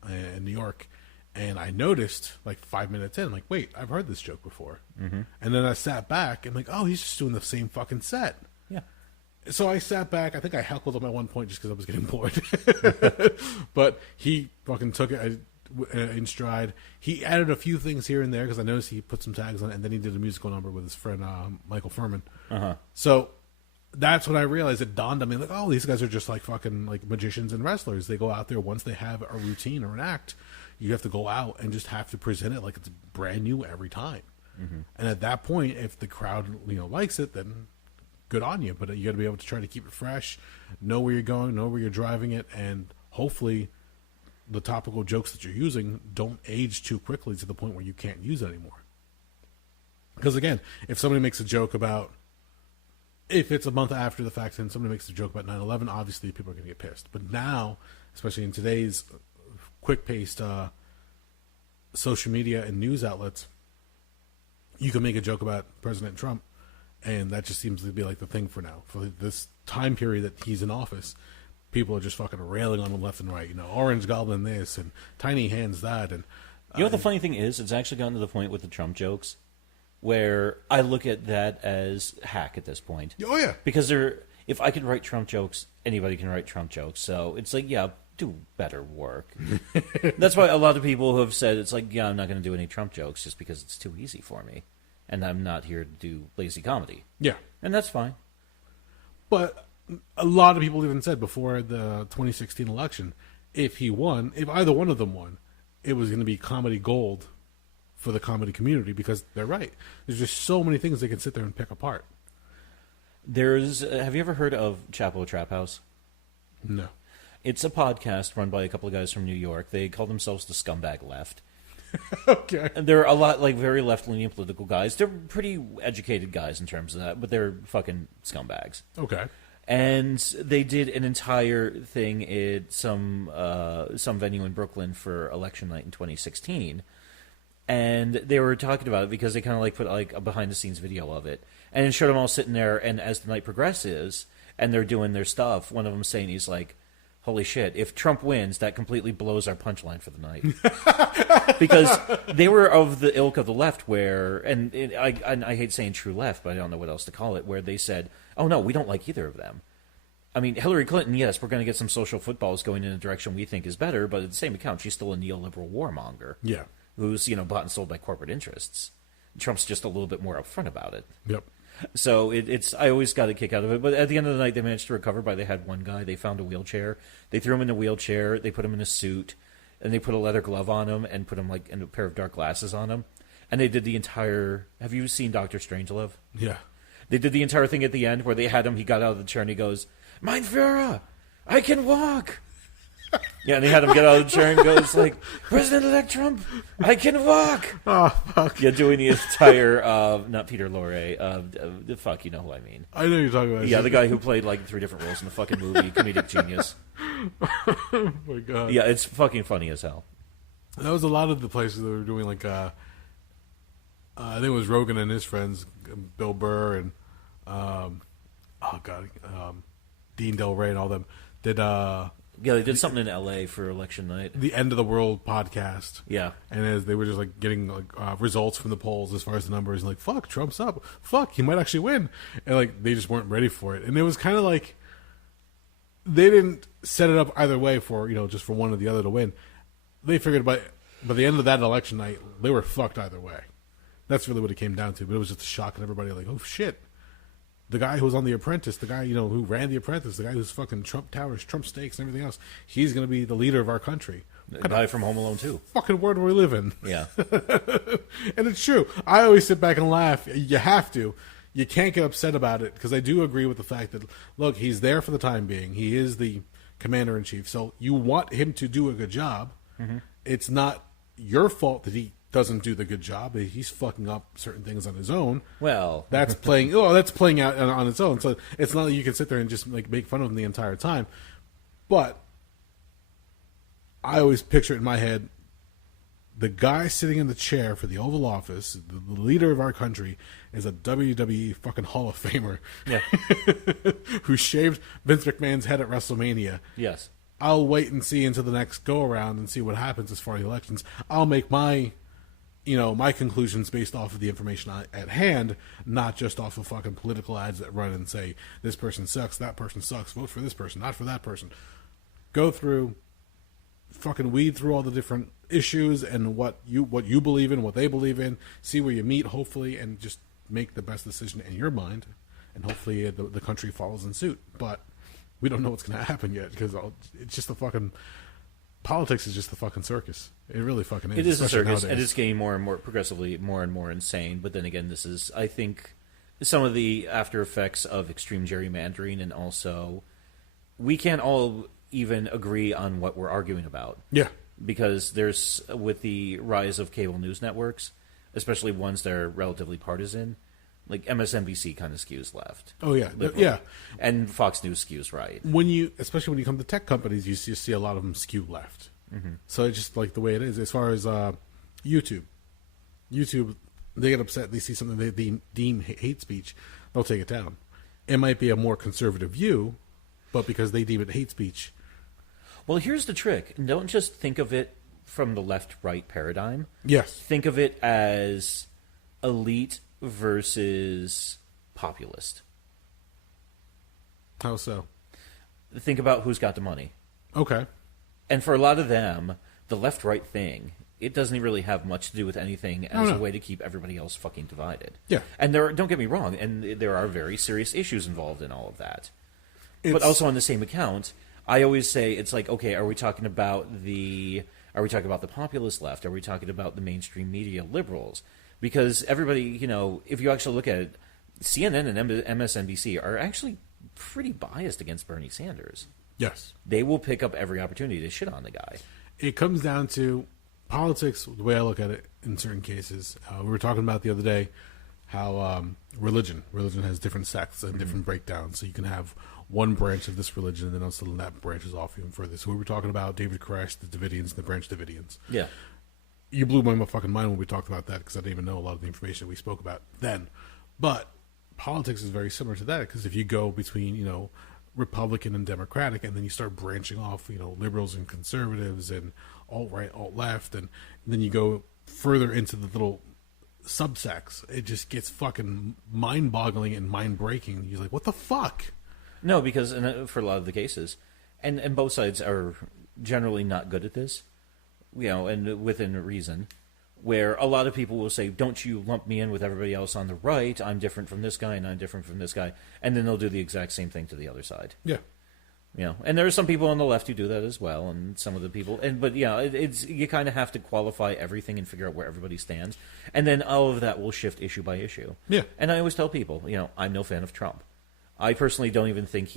in New York. And I noticed, like, 5 minutes in, I'm like, wait, I've heard this joke before. Mm-hmm. And then I sat back and like, oh, he's just doing the same fucking set. Yeah. So I sat back. I think I heckled him at one point just because I was getting bored. But he fucking took it in stride. He added a few things here and there because I noticed he put some tags on it, and then he did a musical number with his friend Michael Furman. Uh-huh. So that's when I realized, it dawned on me, like, oh, these guys are just like fucking like magicians and wrestlers. They go out there once they have a routine or an act. You have to go out and just have to present it like it's brand new every time. Mm-hmm. And at that point, if the crowd likes it, then good on you. But you got to be able to try to keep it fresh, know where you're going, know where you're driving it, and hopefully the topical jokes that you're using don't age too quickly to the point where you can't use it anymore. Because again, if somebody makes a joke about, if it's a month after the fact and somebody makes a joke about 9/11, obviously people are going to get pissed. But now, especially in today's quick-paced social media and news outlets, you can make a joke about President Trump, and that just seems to be like the thing for now. For this time period that he's in office, people are just fucking railing on him left and right. Orange Goblin this and Tiny Hands that. And what the funny thing is? It's actually gotten to the point with the Trump jokes where I look at that as hack at this point. Oh, yeah. Because if I could write Trump jokes, anybody can write Trump jokes. So it's like, yeah, do better work. That's why a lot of people have said, it's like, yeah, I'm not going to do any Trump jokes just because it's too easy for me. And I'm not here to do lazy comedy. Yeah. And that's fine. But a lot of people even said before the 2016 election, if either one of them won, it was going to be comedy gold for the comedy community, because they're right. There's just so many things they can sit there and pick apart. Have you ever heard of Chapo Trap House? No. It's a podcast run by a couple of guys from New York. They call themselves the Scumbag Left. Okay. And they're a lot like very left-leaning political guys. They're pretty educated guys in terms of that, but they're fucking scumbags. Okay. And they did an entire thing at some venue in Brooklyn for election night in 2016. And they were talking about it because they kind of like put like a behind-the-scenes video of it. And it showed them all sitting there, and as the night progresses, and they're doing their stuff, one of them saying, he's like, holy shit, if Trump wins, that completely blows our punchline for the night. Because they were of the ilk of the left where, I hate saying true left, but I don't know what else to call it, where they said, oh no, we don't like either of them. I mean, Hillary Clinton, yes, we're going to get some social footballs going in a direction we think is better, but at the same account, she's still a neoliberal warmonger. Yeah. Who's, bought and sold by corporate interests. Trump's just a little bit more upfront about it. Yep. So it's I always got a kick out of it. But at the end of the night, they managed to recover by they had one guy. They found a wheelchair. They threw him in a wheelchair. They put him in a suit. And they put a leather glove on him and put him in a pair of dark glasses on him. And they did the entire... Have you seen Dr. Strangelove? Yeah. They did the entire thing at the end where they had him, he got out of the chair and he goes, Mein Führer, I can walk. Yeah, and they had him get out of the chair and goes like, President-elect Trump, I can walk. Oh, fuck. Yeah, doing the entire, not Peter Lorre, fuck, you know who I mean. I know you're talking about. Yeah, the guy who played 3 different roles in the fucking movie, comedic genius. Oh my god. Yeah, it's fucking funny as hell. That was a lot of the places that were doing I think it was Rogan and his friends, Bill Burr and Dean Del Rey and all them did Yeah, they did something in L.A. for election night. the End of the World podcast. Yeah. And as they were just getting results from the polls as far as the numbers, and fuck, Trump's up. Fuck, he might actually win. And they just weren't ready for it. And it was kind of they didn't set it up either way for just for one or the other to win. They figured by the end of that election night, they were fucked either way. That's really what it came down to. But it was just a shock, and everybody oh shit. The guy who was on The Apprentice, the guy, who ran The Apprentice, the guy who's fucking Trump Towers, Trump Steaks, and everything else, he's going to be the leader of our country. The guy from Home Alone 2. Fucking world we live in. Yeah. And it's true. I always sit back and laugh. You have to. You can't get upset about it, because I do agree with the fact that, look, he's there for the time being. He is the commander-in-chief, so you want him to do a good job. Mm-hmm. It's not your fault that he doesn't do the good job. He's fucking up certain things on his own. Well, that's playing out on its own. So it's not that you can sit there and just make fun of him the entire time. But I always picture it in my head, the guy sitting in the chair for the Oval Office, the leader of our country, is a WWE fucking Hall of Famer. Yeah. Who shaved Vince McMahon's head at WrestleMania. Yes. I'll wait and see until the next go around and see what happens as far as elections. I'll make my conclusions based off of the information at hand, not just off of fucking political ads that run and say, this person sucks, that person sucks, vote for this person, not for that person. Go through, fucking weed through all the different issues and what you believe in, what they believe in, see where you meet, hopefully, and just make the best decision in your mind, and hopefully the country follows in suit. But we don't know what's going to happen yet, because it's just the fucking... Politics is just the fucking circus. It really fucking is. It is a circus, nowadays. and it's getting more and more progressively more and more insane. But then again, this is, I think, some of the after effects of extreme gerrymandering, and also we can't all even agree on what we're arguing about. Yeah, because there's, with the rise of cable news networks, especially ones that are relatively partisan, MSNBC kind of skews left. Oh yeah, liberal. Yeah, and Fox News skews right. Especially when you come to tech companies, you see a lot of them skew left. Mm-hmm. So it's just the way it is. As far as YouTube, they get upset. They see something they deem hate speech, they'll take it down. It might be a more conservative view, but because they deem it hate speech. Well, here's the trick. Don't just think of it from the left-right paradigm. Yes. Think of it as elite versus populist. How so? Think about who's got the money. Okay. And for a lot of them, the left-right thing, it doesn't really have much to do with anything as a way to keep everybody else fucking divided. Yeah. And don't get me wrong, and there are very serious issues involved in all of that. But also on the same account, I always say it's okay, are we talking about the populist left? Are we talking about the mainstream media liberals? Because everybody, if you actually look at it, CNN and MSNBC are actually pretty biased against Bernie Sanders. Yes. They will pick up every opportunity to shit on the guy. It comes down to politics, the way I look at it in certain cases. We were talking about the other day how religion has different sects and different breakdowns. So you can have one branch of this religion, and then also that branches off even further. So we were talking about David Koresh, the Davidians, the Branch Davidians. Yeah. You blew my fucking mind when we talked about that, because I didn't even know a lot of the information we spoke about then. But politics is very similar to that, because if you go between, Republican and Democratic, and then you start branching off, liberals and conservatives and alt-right, alt-left, and then you go further into the little subsects, it just gets fucking mind-boggling and mind-breaking. You're like, what the fuck? No, because for a lot of the cases, and both sides are generally not good at this, and within reason, where a lot of people will say, don't you lump me in with everybody else on the right, I'm different from this guy and I'm different from this guy, and then they'll do the exact same thing to the other side. Yeah. And there are some people on the left who do that as well, and some of the people, but it's you kind of have to qualify everything and figure out where everybody stands, and then all of that will shift issue by issue. Yeah. And I always tell people, I'm no fan of Trump. I personally don't even think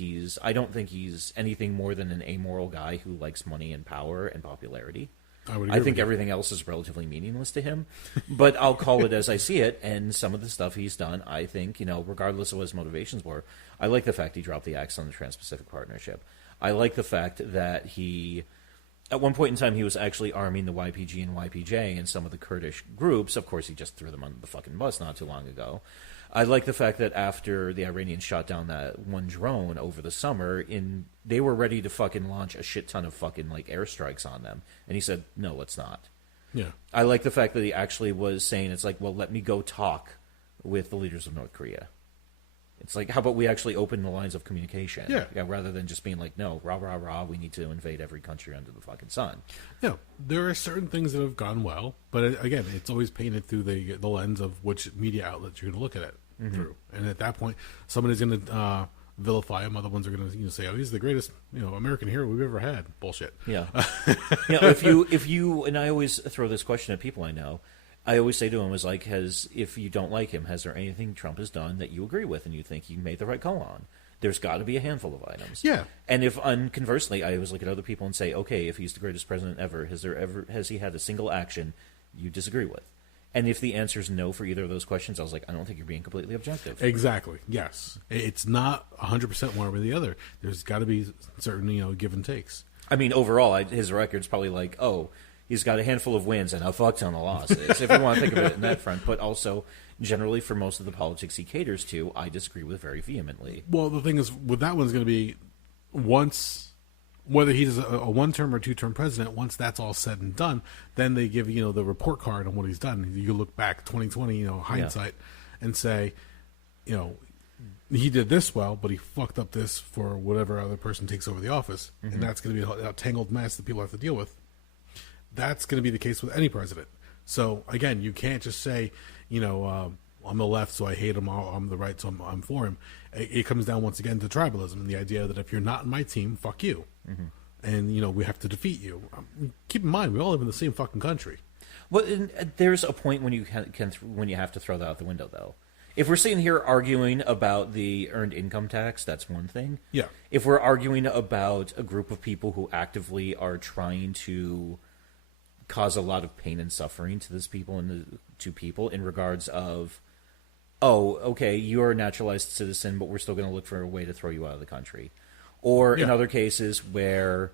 I don't think he's anything more than an amoral guy who likes money and power and popularity. I think everything else is relatively meaningless to him, but I'll call it as I see it. And some of the stuff he's done, I think, regardless of what his motivations were, I like the fact he dropped the axe on the Trans-Pacific Partnership. I like the fact that at one point in time, he was actually arming the YPG and YPJ and some of the Kurdish groups. Of course, he just threw them on the fucking bus not too long ago. I like the fact that after the Iranians shot down that one drone over the summer, they were ready to fucking launch a shit ton of fucking airstrikes on them, and he said, "No, let's not." Yeah. I like the fact that he actually was saying, "It's like, well, let me go talk with the leaders of North Korea." It's like, how about we actually open the lines of communication? Yeah. Rather than just being like, "No, rah rah rah, we need to invade every country under the fucking sun." Yeah, there are certain things that have gone well, but again, it's always painted through the lens of which media outlet you're going to look at it through. And at that point, somebody's going to vilify him. Other ones are going to say, "Oh, he's the greatest American hero we've ever had." Bullshit. Yeah. If you and I always throw this question at people I know. I always say to him, if you don't like him, has there anything Trump has done that you agree with and you think he made the right call on? There's got to be a handful of items. Yeah. And conversely, I always look at other people and say, okay, if he's the greatest president ever, has he had a single action you disagree with? And if the answer is no for either of those questions, I was like, I don't think you're being completely objective. Exactly. Yes. It's not 100% one or the other. There's got to be certain, give and takes. I mean, overall, his record's probably like, oh, he's got a handful of wins and a fuck ton of losses, if you want to think of it in that front. But also, generally, for most of the politics he caters to, I disagree with very vehemently. Well, the thing is, with that one's going to be whether he's a one-term or two-term president, once that's all said and done, then they give, the report card on what he's done. You look back, 2020, hindsight, and say, he did this well, but he fucked up this for whatever other person takes over the office. Mm-hmm. And that's going to be a tangled mess that people have to deal with. That's going to be the case with any president. So, again, you can't just say, I'm the left, so I hate him, or I'm the right, so I'm for him. It comes down, once again, to tribalism and the idea that if you're not in my team, fuck you. Mm-hmm. And, we have to defeat you. Keep in mind, we all live in the same fucking country. Well, there's a point when you when you have to throw that out the window, though. If we're sitting here arguing about the earned income tax, that's one thing. Yeah. If we're arguing about a group of people who actively are trying to cause a lot of pain and suffering to people in regards of, oh, okay, you're a naturalized citizen, but we're still going to look for a way to throw you out of the country. Or in other cases where,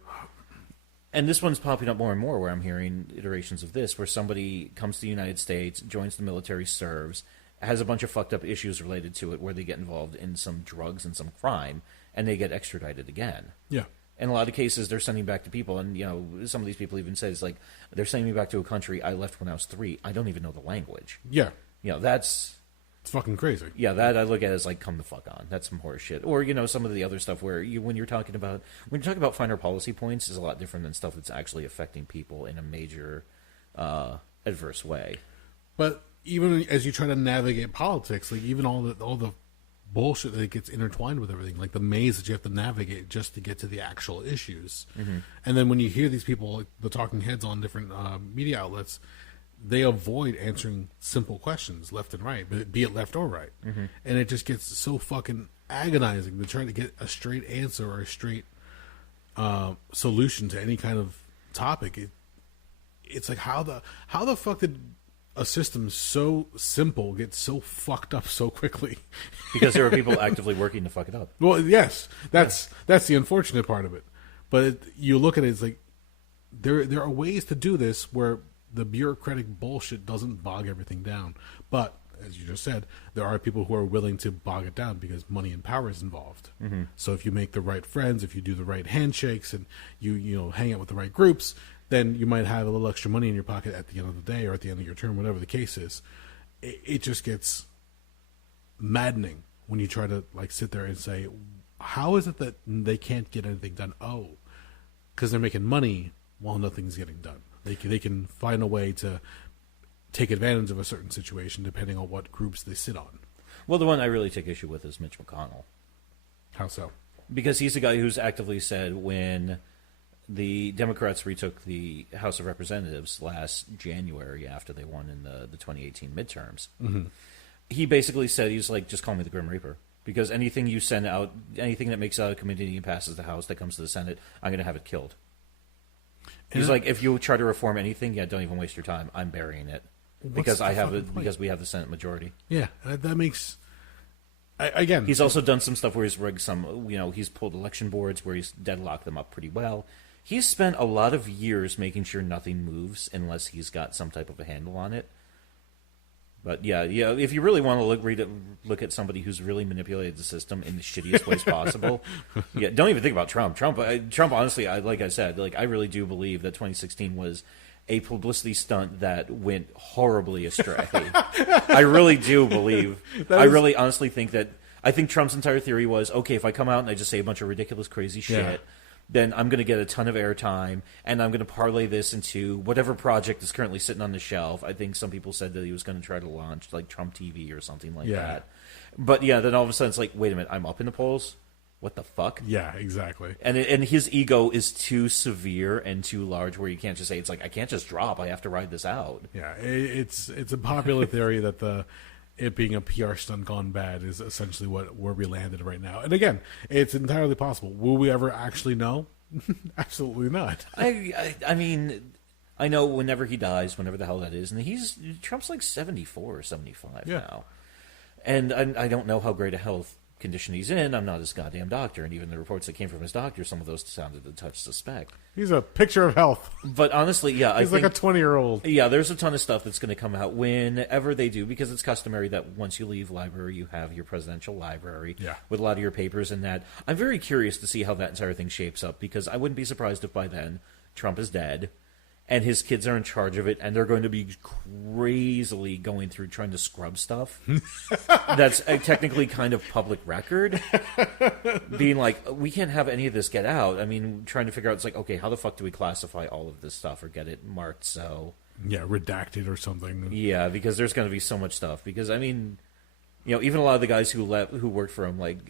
and this one's popping up more and more where I'm hearing iterations of this, where somebody comes to the United States, joins the military, serves, has a bunch of fucked up issues related to it where they get involved in some drugs and some crime, and they get extradited again. Yeah. In a lot of cases, they're sending back to people, and some of these people even say, it's like, they're sending me back to a country I left when I was 3. I don't even know the language. Yeah. It's fucking crazy. Yeah, that I look at as like, come the fuck on. That's some horse shit. Or, some of the other stuff where when you're talking about finer policy points is a lot different than stuff that's actually affecting people in a major adverse way. But even as you try to navigate politics, like even all the bullshit that gets intertwined with everything, like the maze that you have to navigate just to get to the actual issues. Mm-hmm. And then when you hear these people, like the talking heads on different media outlets, they avoid answering simple questions left and right, but be it left or right. Mm-hmm. And it just gets so fucking agonizing to try to get a straight answer or a straight solution to any kind of topic. It's like, how the fuck did a system so simple gets so fucked up so quickly? Because there are people actively working to fuck it up. Well, yes, that's the unfortunate part of it. But you look at it, it's like there are ways to do this where the bureaucratic bullshit doesn't bog everything down. But as you just said, there are people who are willing to bog it down because money and power is involved. Mm-hmm. So if you make the right friends, if you do the right handshakes, and you hang out with the right groups, then you might have a little extra money in your pocket at the end of the day or at the end of your term, whatever the case is. it just gets maddening when you try to like sit there and say, how is it that they can't get anything done? Oh, because they're making money while nothing's getting done. They can find a way to take advantage of a certain situation depending on what groups they sit on. Well, the one I really take issue with is Mitch McConnell. How so? Because he's the guy who's actively said when the Democrats retook the House of Representatives last January after they won in the 2018 midterms, he basically said, he's like, just call me the Grim Reaper. Because anything you send out, anything that makes it out of committee and passes the House that comes to the Senate, I'm going to have it killed. He's like, if you try to reform anything, don't even waste your time. I'm burying it. Because we have the Senate majority. Yeah, that makes... Again, he's also done some stuff where he's rigged some, he's pulled election boards where he's deadlocked them up pretty well. He's spent a lot of years making sure nothing moves unless he's got some type of a handle on it. But yeah, if you really want to look at somebody who's really manipulated the system in the shittiest ways possible, don't even think about Trump. Trump, honestly, like I said, like I really do believe that 2016 was a publicity stunt that went horribly astray. I really do believe. I really honestly think that. I think Trump's entire theory was, okay, if I come out and I just say a bunch of ridiculous, crazy shit, then I'm going to get a ton of airtime, and I'm going to parlay this into whatever project is currently sitting on the shelf. I think some people said that he was going to try to launch like Trump TV or something like that. But then all of a sudden it's like, wait a minute, I'm up in the polls? What the fuck? Yeah, exactly. And his ego is too severe and too large where you can't just say, it's like, I can't just drop, I have to ride this out. Yeah, it's a popular theory that it being a PR stunt gone bad is essentially where we landed right now. And again, it's entirely possible. Will we ever actually know? Absolutely not. I mean, I know whenever he dies, whenever the hell that is, and Trump's like 74 or 75 now. And I don't know how great a health condition he's in. I'm not his goddamn doctor, and even the reports that came from his doctor, some of those sounded a touch suspect. He's a picture of health. But honestly, he's I think like a 20-year-old. Yeah, there's a ton of stuff that's going to come out whenever they do, because it's customary that once you leave library, you have your presidential library with a lot of your papers and that. I'm very curious to see how that entire thing shapes up, because I wouldn't be surprised if by then Trump is dead and his kids are in charge of it, and they're going to be crazily going through trying to scrub stuff that's technically kind of public record, being like, we can't have any of this get out. I mean, trying to figure out, it's like, okay, how the fuck do we classify all of this stuff or get it marked so... Yeah, redacted or something. Yeah, because there's going to be so much stuff. Because, I mean, even a lot of the guys who worked for him, like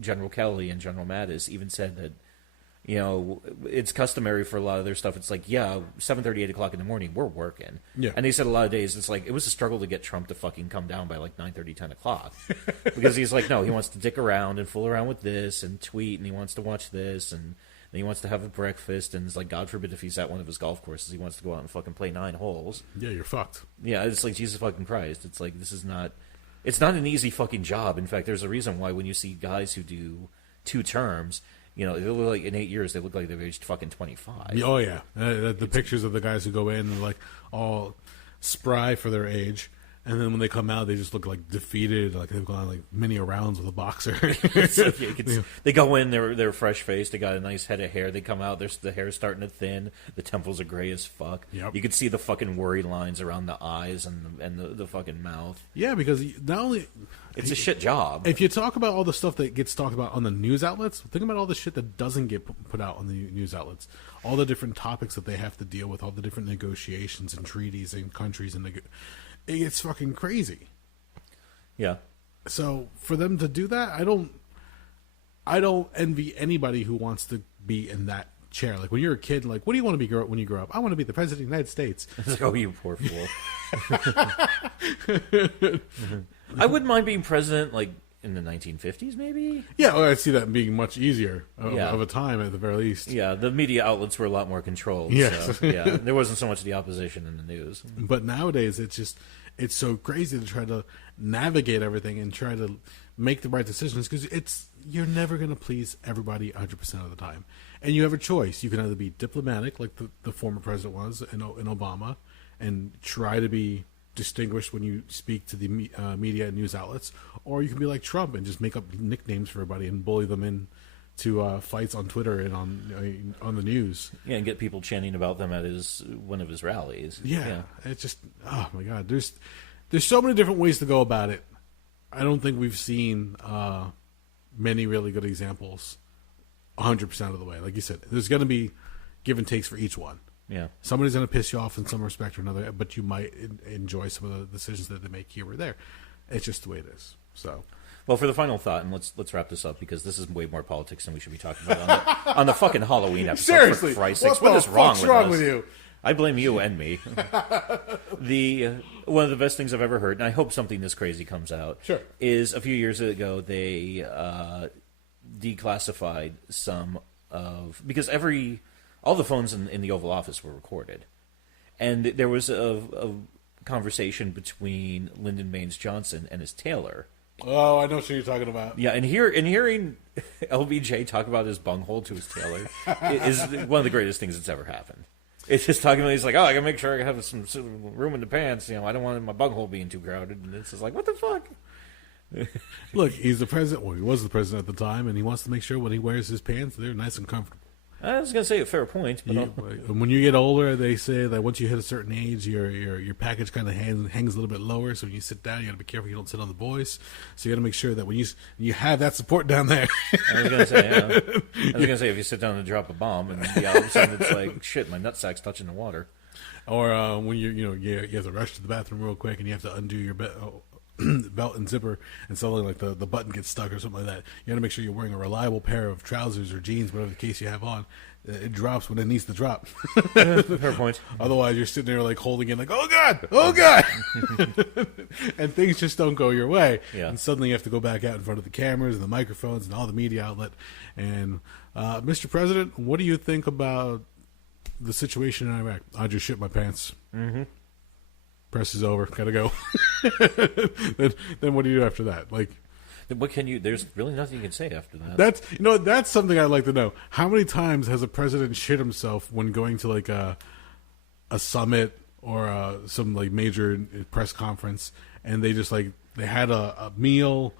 General Kelly and General Mattis, even said that, it's customary for a lot of their stuff. It's like, 7:30, 8 o'clock in the morning, we're working. Yeah. And they said a lot of days, it's like, it was a struggle to get Trump to fucking come down by like 9:30, 10 o'clock. Because he's like, no, he wants to dick around and fool around with this and tweet, and he wants to watch this, and he wants to have a breakfast, and it's like, God forbid if he's at one of his golf courses, he wants to go out and fucking play 9 holes. Yeah, you're fucked. Yeah, it's like, Jesus fucking Christ. It's like, it's not an easy fucking job. In fact, there's a reason why when you see guys who do 2 terms... they look like in 8 years they look like they've aged fucking 25. Oh yeah, the pictures of the guys who go in and like all spry for their age, and then when they come out they just look like defeated, like they've gone like many rounds with a boxer. They go in, they're fresh faced, they got a nice head of hair. They come out, the hair's starting to thin, the temples are gray as fuck. Yep. You could see the fucking worry lines around the eyes and the fucking mouth. Yeah, because not only. It's a shit job. If you talk about all the stuff that gets talked about on the news outlets, think about all the shit that doesn't get put out on the news outlets. All the different topics that they have to deal with, all the different negotiations and treaties and countries, and it gets fucking crazy. Yeah. So for them to do that, I don't envy anybody who wants to be in that chair. Like when you're a kid, like what do you want to be when you grow up? I want to be the president of the United States. It's like, oh, you poor fool. I wouldn't mind being president, like, in the 1950s, maybe? Yeah, well, I see that being much easier of a time, at the very least. Yeah, the media outlets were a lot more controlled. Yes. So, yeah, there wasn't so much of the opposition in the news. But nowadays, it's so crazy to try to navigate everything and try to make the right decisions, because you're never going to please everybody 100% of the time. And you have a choice. You can either be diplomatic, like the former president was in Obama, and try to be distinguished when you speak to the media and news outlets, or you can be like Trump and just make up nicknames for everybody and bully them in to fights on Twitter and on the news. Yeah, and get people chanting about them at one of his rallies. Yeah. It's just, oh my God, there's there's so many different ways to go about it. I don't think we've seen many really good examples 100% of the way. Like you said, there's going to be give and takes for each one. Yeah. Somebody's going to piss you off in some respect or another, but you might enjoy some of the decisions that they make here or there. It's just the way it is. So, well, for the final thought, and let's wrap this up because this is way more politics than we should be talking about on the fucking Halloween episode. Seriously, for Christ's sakes, what is wrong with you? I blame you and me. One of the best things I've ever heard, and I hope something this crazy comes out, sure, is a few years ago they declassified some of because all the phones in the Oval Office were recorded, and there was a conversation between Lyndon Baines Johnson and his tailor. Oh, I know what you're talking about. Yeah, and hearing LBJ talk about his bunghole to his tailor is one of the greatest things that's ever happened. It's just talking about, he's like, oh, I gotta make sure I have some room in the pants. I don't want my bunghole being too crowded. And it's just like, what the fuck? Look, he's the president. Well, he was the president at the time, and he wants to make sure when he wears his pants, they're nice and comfortable. I was gonna say a fair point, but when you get older, they say that once you hit a certain age, your package kind of hangs a little bit lower. So when you sit down, you got to be careful you don't sit on the voice. So you got to make sure that when you have that support down there. I was gonna say, if you sit down and drop a bomb, and all of a sudden it's like, shit, my nutsack's touching the water. Or when you have to rush to the bathroom real quick, and you have to undo your belt and zipper, and suddenly like the button gets stuck or something like that. You got to make sure you're wearing a reliable pair of trousers or jeans, whatever the case you have on. It drops when it needs to drop. Fair point. Otherwise, you're sitting there like holding it, like, oh god, and things just don't go your way. Yeah. And suddenly you have to go back out in front of the cameras and the microphones and all the media outlet. And Mr. President, what do you think about the situation in Iraq? I just shit my pants. Mm-hmm. Press is over. Gotta go. then what do you do after that? Like, what can you? There's really nothing you can say after that. That's something I'd like to know. How many times has a president shit himself when going to like a summit or some like major press conference, and they just like they had a meal.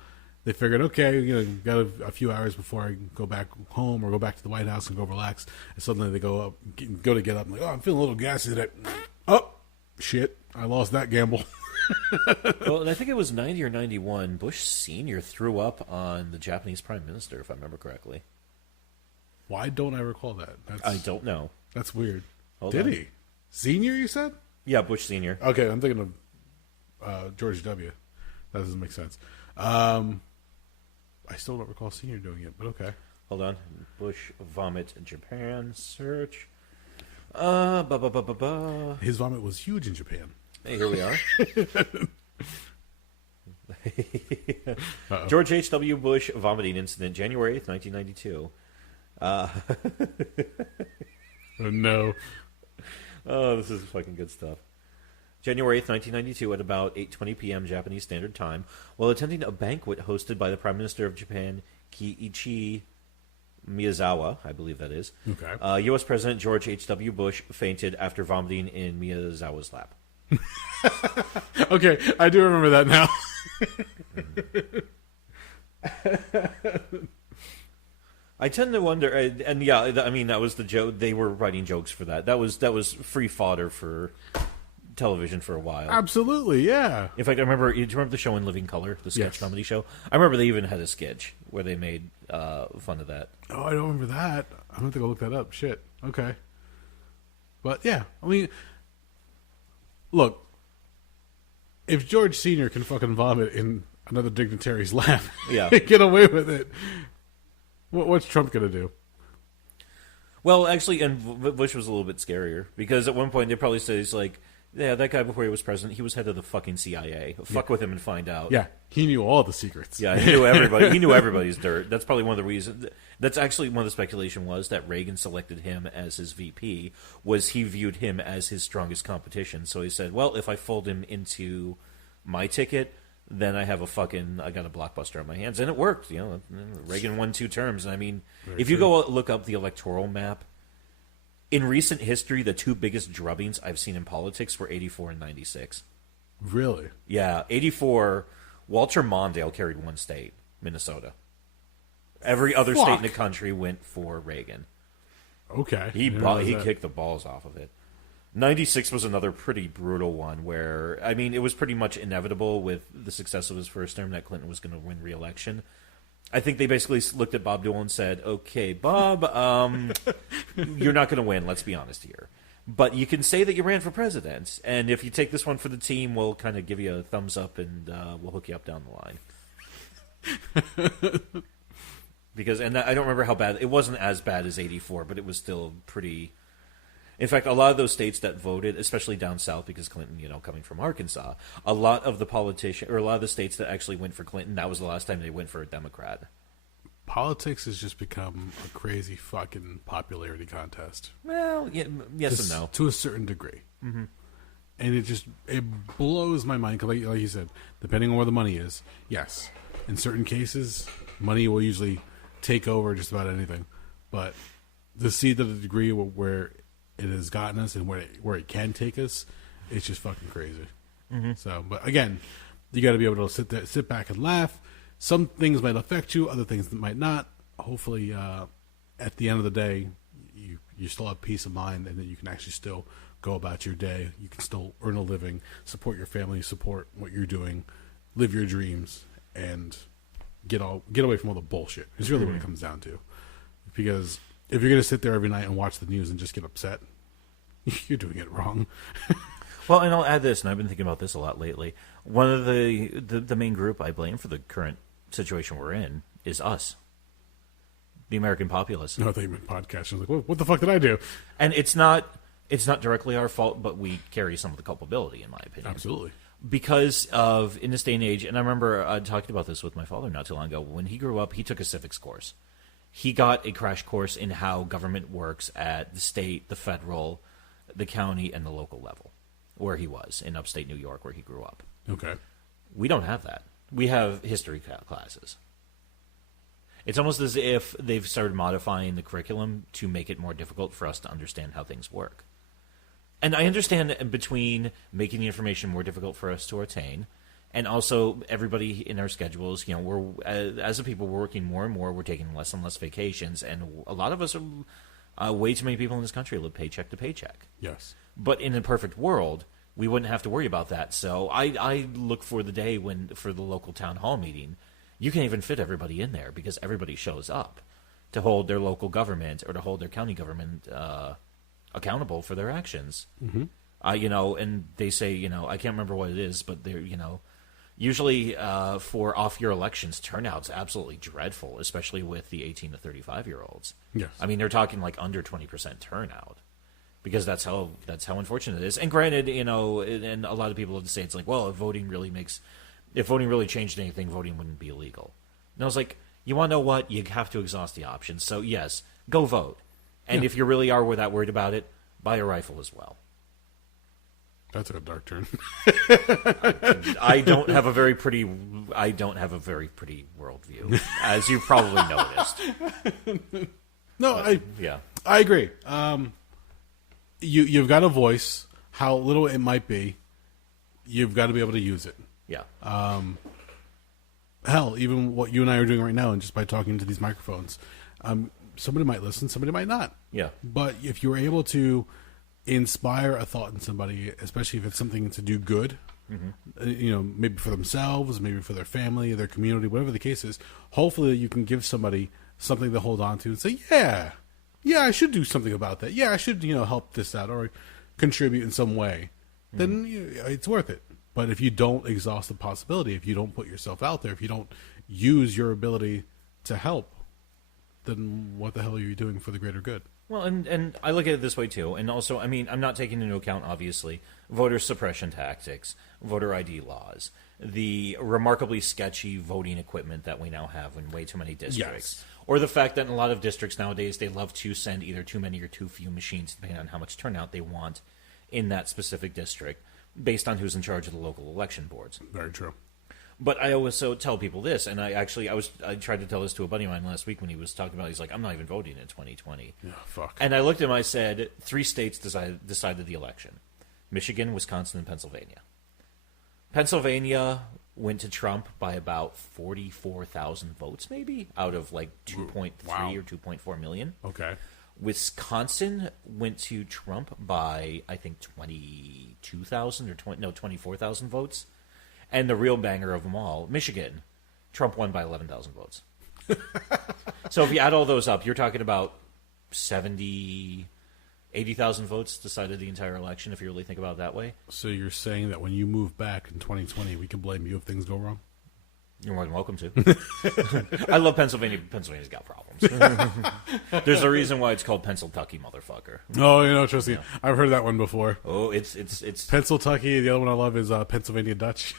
They figured, okay, got a few hours before I go back home or go back to the White House and go relax. And suddenly they go to get up, and like, oh, I'm feeling a little gassy today. Oh, shit. I lost that gamble. Well, and I think it was 90 or 91. Bush Sr. threw up on the Japanese Prime Minister, if I remember correctly. Why don't I recall that? I don't know. That's weird. Did he? Senior, you said? Yeah, Bush Sr. Okay, I'm thinking of George W. That doesn't make sense. I still don't recall Senior doing it, but okay. Hold on. Bush vomit in Japan. Search. His vomit was huge in Japan. Hey, here we are. George H.W. Bush vomiting incident, January 8th, 1992. Oh, no. Oh, this is fucking good stuff. January 8th, 1992, at about 8:20 p.m. Japanese Standard Time, while attending a banquet hosted by the Prime Minister of Japan, Kiichi Miyazawa, I believe that is. Okay. U.S. President George H.W. Bush fainted after vomiting in Miyazawa's lap. Okay, I do remember that now. I tend to wonder, and yeah, I mean that was the joke. They were writing jokes for that. That was free fodder for television for a while. Absolutely, yeah. In fact, I remember. Do you remember the show In Living Color, the sketch comedy show? I remember they even had a sketch where they made fun of that. Oh, I don't remember that. I'm gonna have to go look that up. Shit. Okay. But yeah, I mean, look, if George Sr. can fucking vomit in another dignitary's lap, yeah, get away with it. What's Trump gonna do? Well, actually, and Bush was a little bit scarier because at one point they probably said he's like, yeah, that guy before he was president, he was head of the fucking CIA. Fuck with him and find out. Yeah, he knew all the secrets. Yeah, he knew everybody. He knew everybody's dirt. That's probably one of the reasons. That's actually one of the speculation was that Reagan selected him as his VP. Was he viewed him as his strongest competition? So he said, well, if I fold him into my ticket, then I got a blockbuster on my hands, and it worked. Reagan won 2 terms, and I mean, if you go look up the electoral map. In recent history, the 2 biggest drubbings I've seen in politics were 84 and 96. Really? Yeah, 84, Walter Mondale carried 1 state, Minnesota. Every other state in the country went for Reagan. Okay. He kicked the balls off of it. '96 was another pretty brutal one where, I mean, it was pretty much inevitable with the success of his first term that Clinton was going to win re-election. I think they basically looked at Bob Dole and said, okay, Bob, you're not going to win, let's be honest here. But you can say that you ran for president, and if you take this one for the team, we'll kind of give you a thumbs up and we'll hook you up down the line. Because, and I don't remember how bad, it wasn't as bad as 84, but it was still pretty... In fact, a lot of those states that voted, especially down south, because Clinton, coming from Arkansas, a lot of the states that actually went for Clinton, that was the last time they went for a Democrat. Politics has just become a crazy fucking popularity contest. Well, yes and no. To a certain degree. Mm-hmm. And it blows my mind, because like you said, depending on where the money is, yes, in certain cases, money will usually take over just about anything. But to see the degree where it has gotten us and where it can take us, it's just fucking crazy. Mm-hmm. So, but again, you got to be able to sit back and laugh. Some things might affect you, other things might not. Hopefully, at the end of the day, you still have peace of mind, and that you can actually still go about your day. You can still earn a living, support your family, support what you're doing, live your dreams, and get away from all the bullshit. It's really what it comes down to. Because if you're going to sit there every night and watch the news and just get upset, you're doing it wrong. Well, and I'll add this, and I've been thinking about this a lot lately. One of the main group I blame for the current situation we're in is us, the American populace. No, they meant podcast. I was like, what the fuck did I do? And it's not directly our fault, but we carry some of the culpability, in my opinion. Absolutely. Because of, in this day and age, and I remember I talked about this with my father not too long ago, when he grew up, he took a civics course. He got a crash course in how government works at the state, the federal, the county, and the local level, where he was, in upstate New York, where he grew up. Okay. We don't have that. We have history classes. It's almost as if they've started modifying the curriculum to make it more difficult for us to understand how things work. And I understand between making the information more difficult for us to attain, and also everybody in our schedules, we're as a people, we're working more and more. We're taking less and less vacations, and a lot of us are way too many people in this country live paycheck to paycheck. Yes. But in a perfect world, we wouldn't have to worry about that. So I look for the day for the local town hall meeting, you can even fit everybody in there because everybody shows up to hold their local government or to hold their county government accountable for their actions. Mm-hmm. And they say, I can't remember what it is, but they're, usually for off-year elections, turnout's absolutely dreadful, especially with the 18 to 35-year-olds. Yes. I mean, they're talking like under 20% turnout. Because that's how unfortunate it is. And granted, and a lot of people would say it's like, well, if voting really changed anything, voting wouldn't be illegal. And I was like, you want to know what? You have to exhaust the options. So yes, go vote. And if you really are that worried about it, buy a rifle as well. That's a dark turn. I don't have a very pretty worldview, as you probably noticed. No, I agree. You've got a voice, how little it might be. You've got to be able to use it. Yeah. Hell, even what you and I are doing right now, and just by talking to these microphones, somebody might listen, somebody might not. Yeah. But if you're able to inspire a thought in somebody, especially if it's something to do good, maybe for themselves, maybe for their family, their community, whatever the case is, hopefully you can give somebody something to hold on to and say, yeah, I should do something about that. Yeah, I should, help this out or contribute in some way. Then it's worth it. But if you don't exhaust the possibility, if you don't put yourself out there, if you don't use your ability to help, then what the hell are you doing for the greater good? Well, and I look at it this way, too. And also, I mean, I'm not taking into account, obviously, voter suppression tactics, voter ID laws, the remarkably sketchy voting equipment that we now have in way too many districts. Yes. Or the fact that in a lot of districts nowadays, they love to send either too many or too few machines, depending on how much turnout they want in that specific district, based on who's in charge of the local election boards. Very true. But I also tell people this, and I tried to tell this to a buddy of mine last week when he was talking about it. He's like, I'm not even voting in 2020. Yeah, fuck. And I looked at him, I said, 3 states decided the election. Michigan, Wisconsin, and Pennsylvania. Pennsylvania went to Trump by about 44,000 votes, maybe, out of like 2.3 or 2.4 million. Okay. Wisconsin went to Trump by, I think, 22,000 or 24,000 votes. And the real banger of them all, Michigan, Trump won by 11,000 votes. So if you add all those up, you're talking about 80,000 votes decided the entire election, if you really think about it that way. So you're saying that when you move back in 2020, we can blame you if things go wrong? You're more than welcome to. I love Pennsylvania. Pennsylvania's got problems. There's a reason why it's called Pennsyltucky, motherfucker. Oh, trust me. Yeah. I've heard that one before. Oh, it's Pennsyltucky. The other one I love is Pennsylvania Dutch.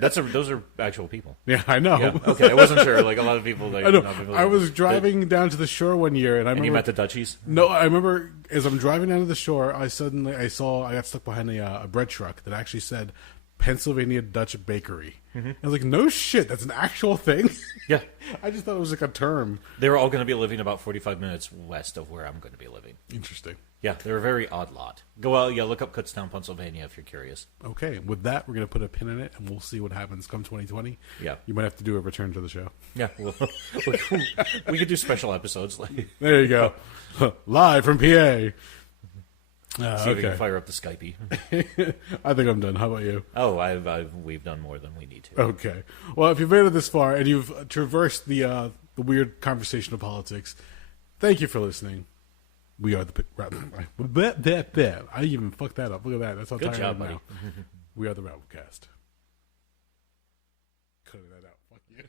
Those are actual people. Yeah, I know. Yeah, okay, I wasn't sure. Like a lot of people. Like, I know. I was driving down to the shore one year, and I remember. You met the Dutchies? No, I remember as I'm driving down to the shore, I got stuck behind a bread truck that actually said Pennsylvania Dutch Bakery. Mm-hmm. I was like, no shit, that's an actual thing? Yeah. I just thought it was like a term. They were all going to be living about 45 minutes west of where I'm going to be living. Interesting. Yeah, they're a very odd lot. Go out, look up Kutztown, Pennsylvania if you're curious. Okay, with that, we're going to put a pin in it, and we'll see what happens come 2020. Yeah. You might have to do a return to the show. Yeah, we could do special episodes. There you go. Live from PA. See if we can fire up the Skypey. I think I'm done. How about you? Oh, we've done more than we need to. Okay. Well, if you've made it this far and you've traversed the weird conversation of politics, thank you for listening. We are the... I even fucked that up. Look at that. That's how Good tired job, I am buddy. now. We are the Rabblecast. Cut that out. Fuck you.